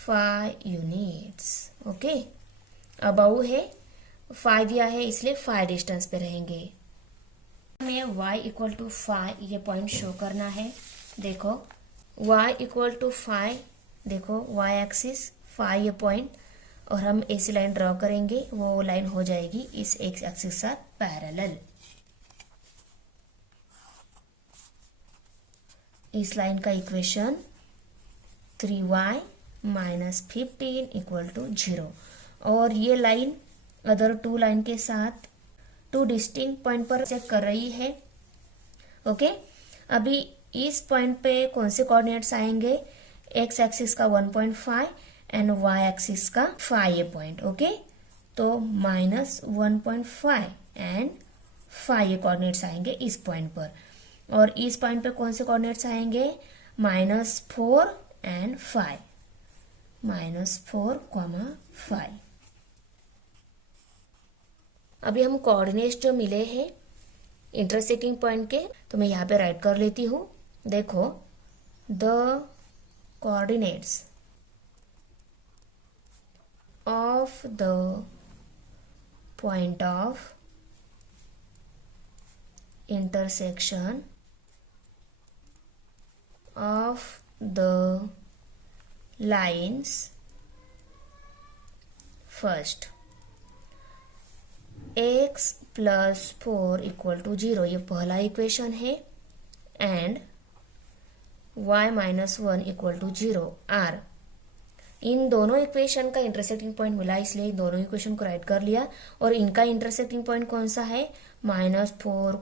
5 units. Okay, above है, 5 दिया है, इसलिए 5 डिस्टेंस पे रहेंगे। हमें y = 5 ये पॉइंट शो करना है। देखो y = 5, देखो y एक्सिस 5 ये पॉइंट, और हम ऐसी लाइन ड्रॉ करेंगे, वो लाइन हो जाएगी इस x एक्सिस के साथ पैरेलल। इस लाइन का इक्वेशन 3y - 15 = 0। और ये लाइन अदर 2 लाइन के साथ 2 डिस्टिंक्ट पॉइंट पर चेक कर रही है। ओके, अभी इस पॉइंट पे कौन से कोऑर्डिनेट्स आएंगे, एक्स एक्सिस का 1.5 एंड वाई एक्सिस का 5 ये पॉइंट, ओके। तो -1.5 एंड 5 ये कोऑर्डिनेट्स आएंगे इस पॉइंट पर, और इस पॉइंट पे कौन से कोऑर्डिनेट्स आएंगे, -4 एंड 5, -4, 5। अभी हम कोऑर्डिनेट्स जो मिले हैं इंटरसेक्टिंग पॉइंट के, तो मैं यहाँ पे राइट कर लेती हूँ। देखो, the coordinates of the point of intersection of the lines first x plus 4 equal to 0, ये पहला इक्वेशन है, and y minus 1 equal to 0 r। इन दोनों इक्वेशन का इंटरसेक्टिंग पॉइंट मिला, इसलिए इन दोनों इक्वेशन को राइट कर लिया। और इनका इंटरसेक्टिंग पॉइंट कौन सा है, -4,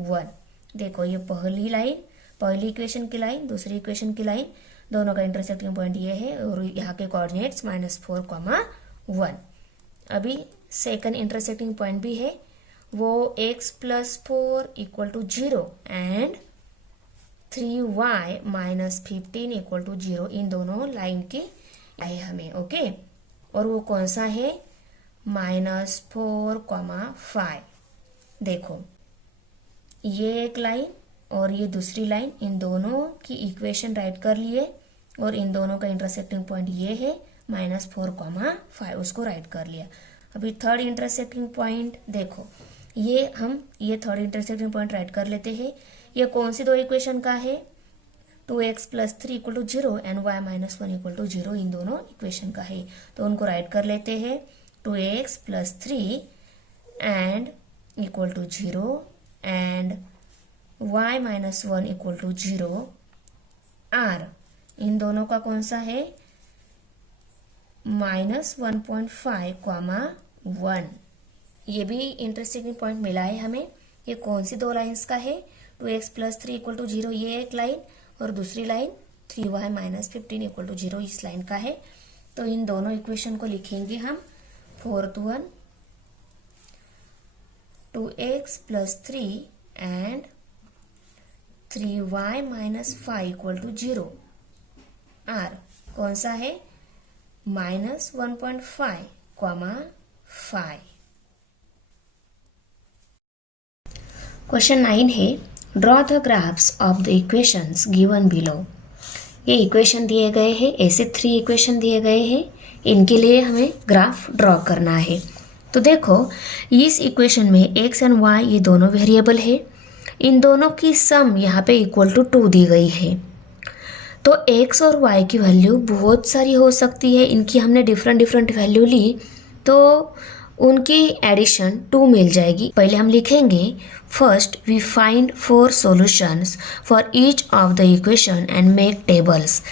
1। देखो, ये पहली लाइन, पहली इक्वेशन की लाइन, दूसरी इक्वेशन की लाइन, दोनों का इंटरसेक्टिंग पॉइंट ये है, और यहाँ के कोऑर्डिनेट्स -4, 1। अभी सेकंड इंटरसेक्टिंग पॉइंट भी है, वो x plus 4 equal to 0 and 3y minus 15 equal to 0, इन दोनों लाइन के है हमें, ओके। और वो कौन सा है, -4, 5। देखो, ये एक लाइन और ये दूसरी लाइन, इन दोनों की इक्वेशन राइट कर लिए, और इन दोनों का इंटरसेक्टिंग पॉइंट ये है -4, 5, उसको राइट कर लिया। अभी थर्ड इंटरसेक्टिंग पॉइंट देखो, ये थर्ड इंटरसेक्टिंग पॉइंट राइट कर लेते हैं। ये कौन सी दो इक्वेशन का है, 2x plus 3 equal to 0 and y minus 1 equal to 0, इन दोनों इक्वेशन का है, तो उनको राइट कर लेते हैं। 2x plus 3 and equal to 0 and y minus 1 equal to 0 r, इन दोनों का कौन सा है, -1.5, 1। ये भी इंटरसेक्टिंग पॉइंट मिला है हमें। ये कौन सी दो लाइंस का है, 2x plus 3 equal to 0, ये एक लाइन, और दूसरी line 3y minus 15 equal to 0, इस लाइन का है। तो इन दोनों इक्वेशन को लिखेंगे हम, 4th one, 2x plus 3 and 3y minus 5 equal to 0 r, कौन सा है, -1.5, 5। क्वेश्चन 9 है, draw the graphs of the equations given below. ये इक्वेशन दिए गए हैं, ऐसे 3 इक्वेशन दिए गए हैं, इनके लिए हमें ग्राफ ड्रॉ करना है। तो देखो, इस इक्वेशन में x एंड y ये दोनों वेरिएबल है, इन दोनों की सम यहाँ पे इक्वल टू 2 दी गई है। तो x और y की वैल्यू बहुत सारी हो सकती है, इनकी हमने डिफरेंट वैल्यू ली, तो उनकी एडिशन 2 मिल जाएगी। पहले हम लिखेंगे, first we find 4 solutions for each of the equation and make tables.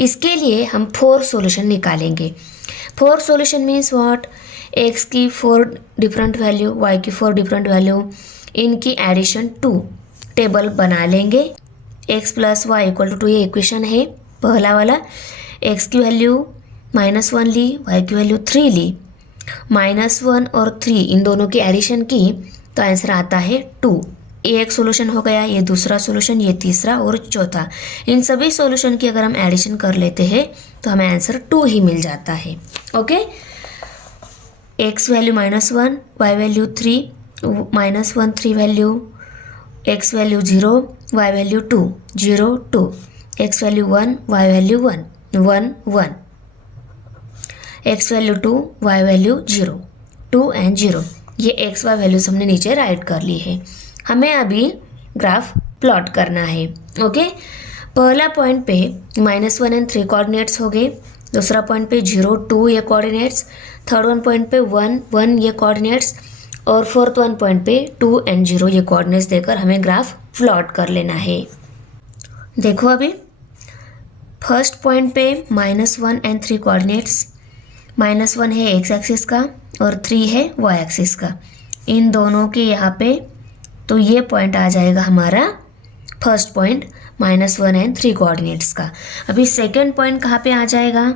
इसके लिए हम 4 सॉल्यूशन निकालेंगे। 4 सॉल्यूशन मीन्स व्हाट, x की 4 डिफरेंट वैल्यू, y की 4 डिफरेंट वैल्यू, इनकी एडिशन 2 टेबल बना लेंगे। x plus y equal to 2 ये इक्वेशन है पहला वाला, x की वैल्यू -1 ली, y की वैल्यू 3 ली, -1 और 3 इन दोनों की एडिशन की तो आंसर आता है 2। ये एक सॉल्यूशन हो गया, ये दूसरा सॉल्यूशन, ये तीसरा और चौथा। इन सभी सॉल्यूशन की अगर हम एडिशन कर लेते हैं तो हमें आंसर 2 ही मिल जाता है, okay. x value -1, y value 3, -1 3 value, x value 0, y value 2, 0 2, x value 1, y value 1 1 1, x value 2, y value 0 2 and 0। ये x y वैल्यूज हमने नीचे राइट कर ली है। हमें अभी ग्राफ प्लॉट करना है, ओके। पहला पॉइंट पे -1 एंड 3 कोऑर्डिनेट्स हो गए, दूसरा पॉइंट पे 0 2 ये कोऑर्डिनेट्स, थर्ड वन पॉइंट पे 1 1 ये कोऑर्डिनेट्स, और फोर्थ वन पॉइंट पे 2 एंड 0 ये कोऑर्डिनेट्स देकर हमें ग्राफ प्लॉट कर लेना है। देखो, अभी फर्स्ट पॉइंट पे -1 एंड 3 कोऑर्डिनेट्स, -1 है x एक्सिस का और 3 है y एक्सिस का, इन दोनों के यहाँ पे, तो ये पॉइंट आ जाएगा हमारा फर्स्ट पॉइंट -1 एंड 3 कोऑर्डिनेट्स का। अभी सेकेंड पॉइंट कहाँ पे आ जाएगा,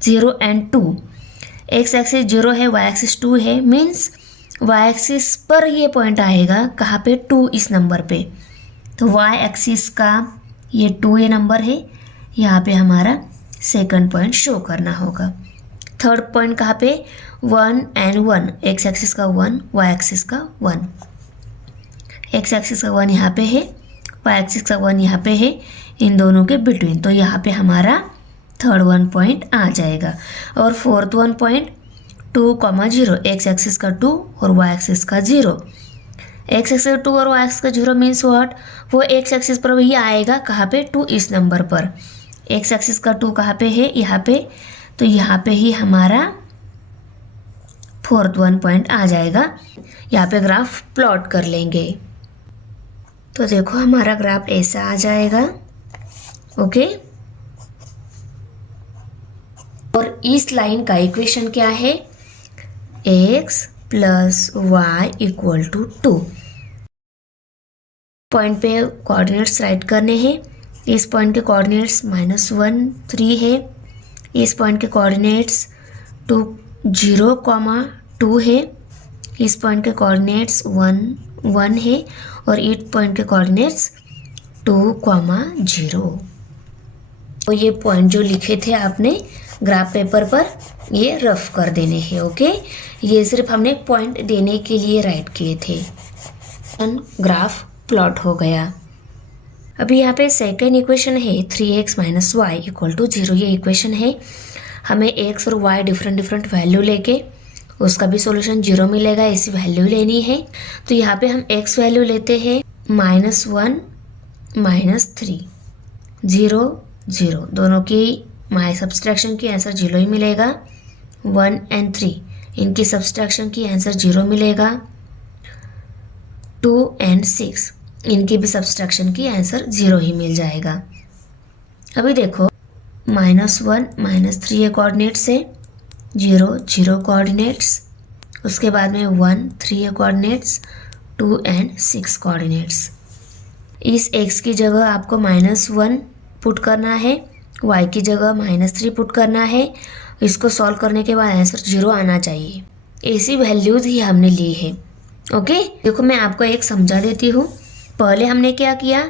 0 एंड 2। एक्स एक्सिस 0 है, वाई एक्सिस 2 है, मीन्स वाई एक्सिस पर ये पॉइंट आएगा कहाँ पे, 2 इस नंबर पे। तो वाई एक्सिस का ये 2 ये नंबर है, यहाँ पे हमारा सेकंड पॉइंट शो करना होगा। थर्ड पॉइंट कहाँ पे, 1 एंड 1, एक्स एक्सिस का 1, वाई एक्सिस का 1। एक्स एक्सिस का 1 यहाँ पे है, वाई एक्सिस का 1 यहाँ पे है, इन दोनों के बिटवीन। तो यहाँ पे हमारा थर्ड 1 पॉइंट आ जाएगा। और फोर्थ 1 पॉइंट 2,0, एक्स एक्सिस का 2 और वाई एक्सिस का 0। एक्स एक्सिस का 2 और वाई एक्सिस का 0 मीन्स व्हाट, वो एक्स एक्सिस पर भी आएगा कहाँ पे, 2 इस नंबर पर। एक्स एक्सिस का 2 कहाँ पे है, यहाँ पे, तो यहाँ पे ही हमारा फोर्थ 1 पॉइंट आ जाएगा। यहाँ पे ग्राफ प्लॉट कर लेंगे। तो देखो हमारा ग्राफ ऐसा आ जाएगा, ओके। और इस लाइन का इक्वेशन क्या है, x plus Y equal to 2। Point पे कोऑर्डिनेट्स राइट करने हैं। इस पॉइंट के कोऑर्डिनेट्स -1, 3 है। इस पॉइंट के कोऑर्डिनेट्स 2, 0, 2 है। इस पॉइंट के कोऑर्डिनेट्स 1, 1 है। और इस पॉइंट के कोऑर्डिनेट्स 2, 0। तो ये पॉइंट जो लिखे थे आपने ग्राफ पेपर पर, ये रफ कर देने हैं, ओके। ये सिर्फ हमने पॉइंट देने के लिए राइट किए थे। ग्राफ प्लॉट हो गया। अभी यहाँ पे सेकेंड इक्वेशन है 3x minus Y equal to 0। ये इक्वेशन है, हमें x और y डिफरेंट वैल्यू लेके उसका भी सॉल्यूशन 0 मिलेगा, ऐसी वैल्यू लेनी है। तो यहाँ पे हम x वैल्यू लेते हैं -1 -3, 0 0, दोनों की माई सब्सट्रैक्शन की आंसर 0 ही मिलेगा। 1 एंड 3 इनकी सब्सट्रैक्शन की आंसर 0 मिलेगा। 2 एंड 6 इनकी भी सब्सट्रैक्शन की आंसर 0 ही मिल जाएगा। अभी देखो -1 -3 ये कोऑर्डिनेट्स है, 0 0 कोऑर्डिनेट्स, उसके बाद में 1 3 ये कोऑर्डिनेट्स, 2 एंड 6 कोऑर्डिनेट्स। इस x की जगह आपको -1 पुट करना है, y की जगह -3 पुट करना है। इसको सॉल्व करने के बाद आंसर 0 आना चाहिए। ऐसी वैल्यूज ही हमने ली है, ओके। देखो मैं आपको एक समझा देती हूँ। पहले हमने क्या किया,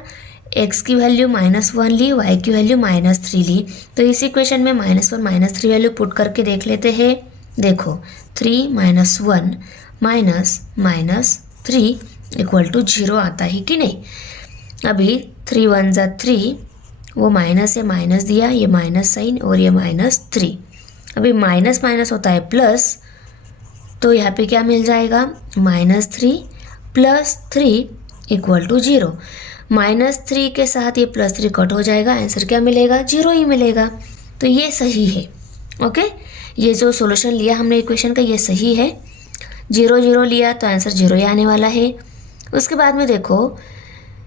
x की वैल्यू -1 ली, y की वैल्यू -3 ली। तो इस इक्वेशन में -1 -3 वैल्यू पुट करके देख लेते हैं। देखो 3 - 1 -3 इक्वल टू 0 आता है कि नहीं। अभी 3 1 जा 3, वो माइनस है, माइनस दिया, ये माइनस साइन और ये -3। अभी माइनस माइनस होता है प्लस, तो यहाँ पे क्या मिल जाएगा, -3 + 3 इक्वल टू 0। -3 के साथ ये +3 कट हो जाएगा, आंसर क्या मिलेगा, 0 ही मिलेगा। तो ये सही है, ओके। ये जो सॉल्यूशन लिया हमने इक्वेशन का, ये सही है। 0 0 लिया तो आंसर 0 ही आने वाला है। उसके बाद में देखो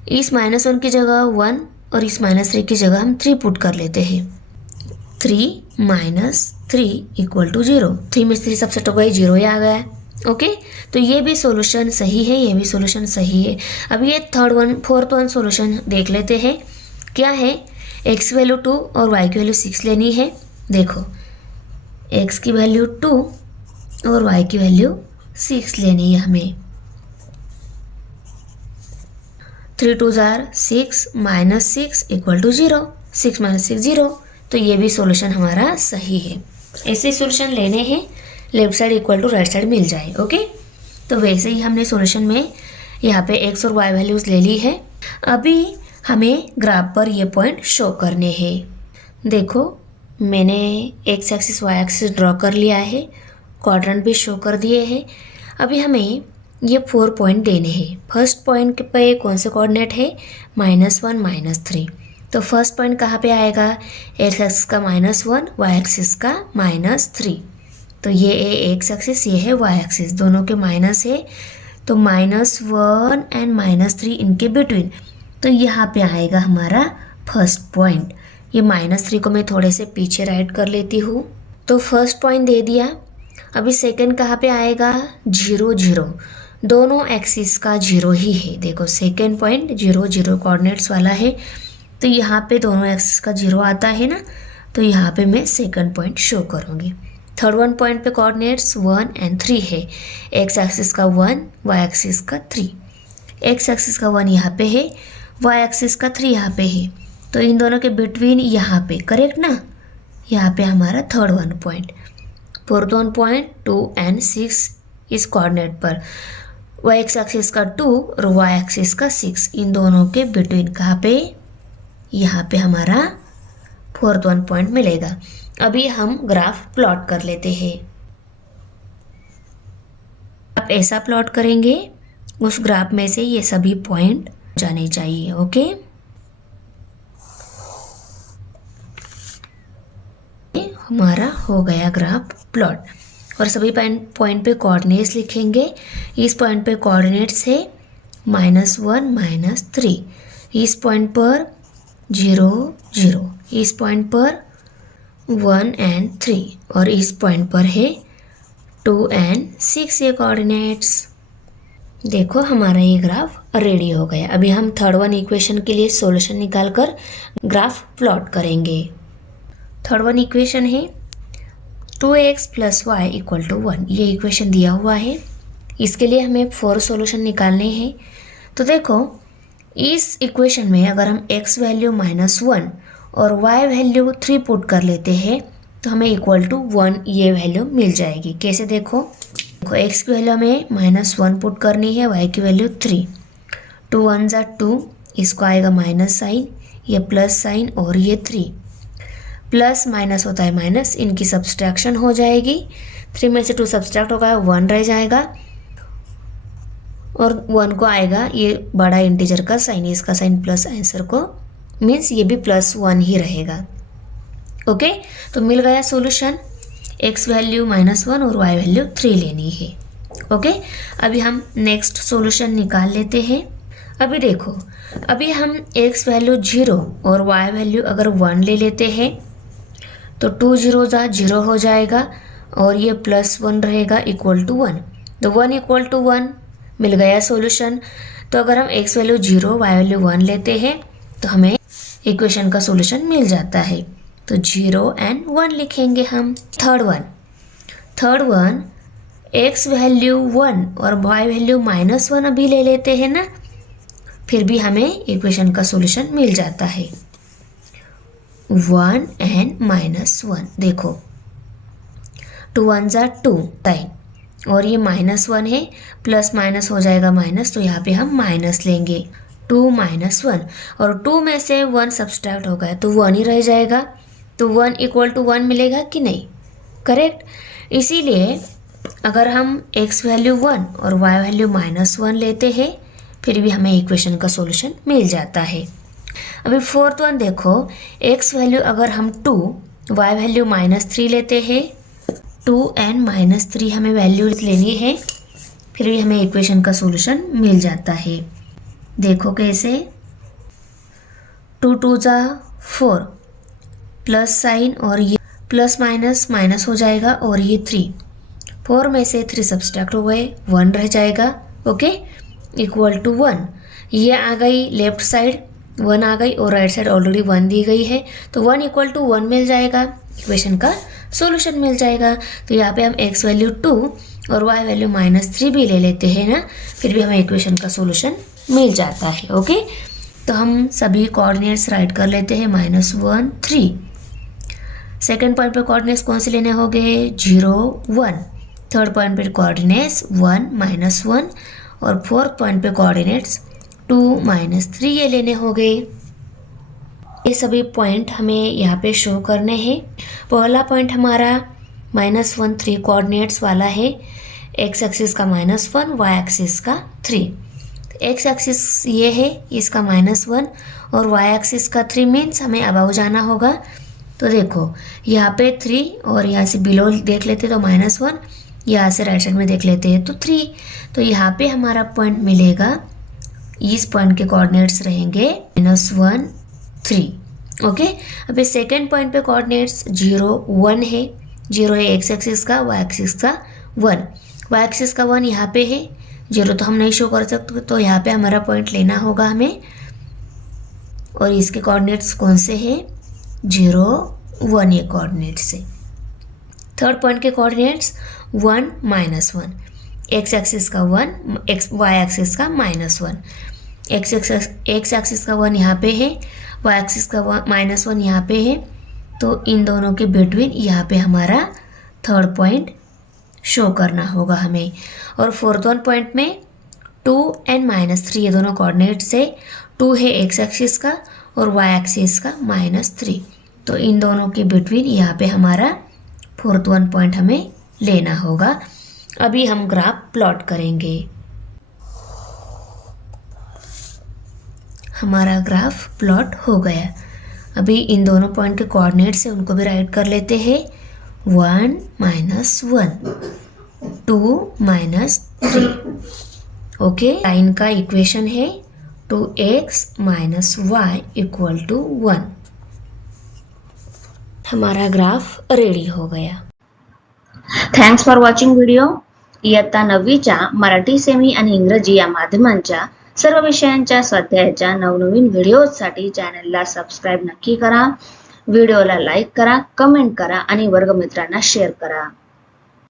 इस -1 की जगह 1 और इस -3 की जगह हम 3 पुट कर लेते हैं। 3 - 3 इक्वल टू 0। 3 में 3 सबसेट हो गई, 0 ही आ गया, ओके। तो ये भी सॉल्यूशन सही है, ये भी सॉल्यूशन सही है। अब ये फोर्थ वन सॉल्यूशन देख लेते हैं। क्या है, x की वैल्यू 2 और y की वैल्यू 6 लेनी है। देखो x की वैल्यू 2 और y की वैल्यू 6 लेनी है हमें। 3 2 6 -6 इक्वल टू 0। 6 - 6 0। तो ये भी सॉल्यूशन हमारा सही है। ऐसे सॉल्यूशन लेने हैं, left side equal to right side मिल जाए, ओके। तो वैसे ही हमने सॉल्यूशन में यहाँ पे x और y वैल्यूज ले ली है। अभी हमें ग्राफ पर ये पॉइंट शो करने हैं। देखो मैंने x axis y axis draw कर लिया है, क्वाड्रेंट भी शो कर दिए हैं। अभी हमें ये 4 पॉइंट देने हैं। फर्स्ट पॉइंट पे कौन से कोऑर्डिनेट है, -1 -3। तो फर्स्ट पॉइंट कहाँ पे आएगा, x एक्सिस का -1, y एक्सिस का -3। तो ये है x एक्सिस, ये है y एक्सिस, दोनों के माइनस है। तो -1 एंड -3 इनके बिटवीन। तो यहाँ पे आएगा हमारा फर्स्ट पॉइंट। ये -3 को मैं थोड़े से पीछे राइट कर लेती हूँ। तो फर्स्ट पॉइंट दे दिया। अभी सेकंड कहाँ पे आएगा, 0 0। दोनों एक्सिस का 0 ही है। देखो सेकेंड पॉइंट 0 0 कोऑर्डिनेट्स वाला है, तो यहाँ पे दोनों एक्सिस का 0 आता है ना, तो यहाँ पे मैं सेकंड पॉइंट शो करूँगी। थर्ड वन पॉइंट पे कोऑर्डिनेट्स 1 एंड 3 है। एक्स एक्सिस का 1, वाई एक्सिस का 3। एक्स एक्सिस का 1 यहाँ पे है, वाई एक्सिस का 3 यहाँ पे है, तो इन दोनों के बिटवीन यहाँ पे, करेक्ट ना, यहाँ पे हमारा third one point. Fourth one point 2 and 6 इस कोऑर्डिनेट पर, वाई एक्स एक्सिस का 2 और वाई एक्सिस का 6, इन दोनों के बिटवीन कहाँ पे, यहाँ पे हमारा फोर्थ वन पॉइंट मिलेगा। अभी हम ग्राफ प्लॉट कर लेते हैं। आप ऐसा प्लॉट करेंगे, उस ग्राफ में से ये सभी पॉइंट जाने चाहिए। ओके, हमारा हो गया ग्राफ प्लॉट, और सभी पॉइंट पे कोऑर्डिनेट्स लिखेंगे। इस पॉइंट पे कोऑर्डिनेट्स है -1 -3, इस पॉइंट पर 0 0, इस पॉइंट पर 1 एंड 3, और इस पॉइंट पर है 2 एंड 6 ये कोऑर्डिनेट्स। देखो हमारा ये ग्राफ रेडी हो गया। अभी हम थर्ड वन इक्वेशन के लिए सॉल्यूशन निकाल कर ग्राफ प्लॉट करेंगे। थर्ड वन इक्वेशन है 2x + y = 1, ये इक्वेशन दिया हुआ है। इसके लिए हमें 4 सॉल्यूशन निकालने हैं। तो देखो इस इक्वेशन में अगर हम x वैल्यू -1 और y वैल्यू 3 पुट कर लेते हैं, तो हमें =1 ये वैल्यू मिल जाएगी। कैसे देखो x की वैल्यू हमें -1 पुट करनी है, y की वैल्यू 3, 2 1 = 2, इसको आएगा माइनस साइन, ये प्लस साइन, और ये 3, प्लस माइनस होता है माइनस, इनकी सब्सट्रैक्शन हो जाएगी। 3 में से 2 सब्सट्रैक्ट होगा, 1 रह जाएगा, और 1 को आएगा ये बड़ा इंटीजर का साइन, इसका साइन प्लस आंसर को मीन्स ये भी +1 ही रहेगा। ओके, तो मिल गया सॉल्यूशन। x वैल्यू -1 और y वैल्यू 3 लेनी है। ओके, अभी हम नेक्स्ट सॉल्यूशन निकाल लेते हैं। अभी देखो, अभी हम x वैल्यू 0 और y वैल्यू अगर 1 ले लेते हैं, तो 2 0 0 हो जाएगा, और ये +1 रहेगा =1, तो 1 = 1 मिल गया सॉल्यूशन। तो अगर हम x वैल्यू 0 y वैल्यू 1 लेते हैं, तो हमें इक्वेशन का सॉल्यूशन मिल जाता है। तो 0 एंड 1 लिखेंगे हम। थर्ड वन x वैल्यू 1 और y वैल्यू -1 अभी ले लेते हैं ना, फिर भी हमें इक्वेशन का सॉल्यूशन मिल जाता है। 1 एंड -1, देखो 2 1 = 2 टाइम, और ये -1 है, प्लस माइनस हो जाएगा माइनस, तो यहाँ पे हम माइनस लेंगे। 2 -1, और 2 में से 1 सब्सट्रैक्ट हो गया, तो 1 ही रह जाएगा, तो 1 = 1 मिलेगा कि नहीं, करेक्ट। इसीलिए अगर हम x वैल्यू 1 और y वैल्यू -1 लेते हैं, फिर भी हमें इक्वेशन का सॉल्यूशन मिल जाता है। अभी फोर्थ वन देखो, x वैल्यू अगर हम 2, y वैल्यू -3 लेते हैं, 2 एंड -3 हमें वैल्यूज लेनी है, फिर भी हमें इक्वेशन का सॉल्यूशन मिल जाता है। देखो कैसे, 2 2 = 4, प्लस साइन, और ये प्लस माइनस माइनस हो जाएगा, और ये 3, 4 में से 3 सब्सट्रैक्ट हो गए, 1 रह जाएगा। ओके, =1, ये आ गई लेफ्ट साइड 1 आ गई, और राइट साइड ऑलरेडी 1 दी गई है, तो 1 = 1 मिल जाएगा, इक्वेशन का सॉल्यूशन मिल जाएगा। तो यहाँ पे हम x वैल्यू 2 और y वैल्यू -3 भी ले लेते हैं ना, फिर भी हमें इक्वेशन का सॉल्यूशन मिल जाता है। ओके, तो हम सभी कोऑर्डिनेट्स राइट कर लेते हैं, -1 3। सेकेंड पॉइंट पर कोऑर्डिनेट्स कौन से लेने होंगे, 0 1। थर्ड पॉइंट पर कोऑर्डिनेट्स 1 -1, और फोर्थ पॉइंट पे कोऑर्डिनेट्स 2 -3 ये लेने होंगे। ये सभी पॉइंट हमें यहाँ पे शो करने हैं। पहला पॉइंट हमारा -1 3 कोऑर्डिनेट्स वाला है, x एक्सिस का -1, y एक्सिस का 3। x एक्सिस ये है, इसका -1, और y एक्सिस का 3 मीन्स हमें अबाव जाना होगा। तो देखो यहाँ पे 3, और यहाँ से बिलो देख लेते तो -1, यहाँ से राइट साइड में देख लेते हैं तो 3, तो यहाँ पे हमारा पॉइंट मिलेगा, इस पॉइंट के कोऑर्डिनेट्स रहेंगे -1 3। ओके, अभी सेकेंड पॉइंट पे कोऑर्डिनेट्स 0 1 है, 0 है x एक्सिस का, y एक्सिस का 1, y एक्सिस का 1 यहाँ पे है, 0 तो हम नहीं शो कर सकते, तो यहाँ पे हमारा पॉइंट लेना होगा हमें। और इसके कोऑर्डिनेट्स कौन से हैं? 0 1 ये कोऑर्डिनेट से। थर्ड पॉइंट के कोऑर्डिनेट्स 1 -1, एक्स एक्सिस का 1, वाई एक्सिस का -1। एक्स एक्सिस का 1 यहाँ पे है, वाई एक्सिस का -1 यहाँ पे है, तो इन दोनों के बिटवीन यहाँ पे हमारा थर्ड पॉइंट शो करना होगा हमें। और फोर्थ वन पॉइंट में 2 और -3 ये दोनों कोऑर्डिनेट्स है। 2 है एक्स एक्सिस का और वाई एक्सिस का -3, तो इन दोनों के बिटवीन यहाँ पे हमारा फोर्थ वन पॉइंट हमें लेना होगा। अभी हम ग्राफ प्लॉट करेंगे। हमारा ग्राफ प्लॉट हो गया। अभी इन दोनों पॉइंट के कोऑर्डिनेट्स है, उनको भी राइट कर लेते हैं। 1 -1, 2 -3। ओके, लाइन का इक्वेशन है 2x - y = 1। हमारा ग्राफ रेडी हो गया। Thanks for watching video. इयत्ता 9वीच्या मराठी सेमी आणि इंग्रजी या माध्यमांच्या सर्व विषयांच्या स्वाध्यायाच्या नवनवीन व्हिडिओजसाठी चॅनलला सबस्क्राईब नक्की करा. व्हिडिओला लाईक करा, कमेंट करा आणि वर्गमित्रांना शेअर करा.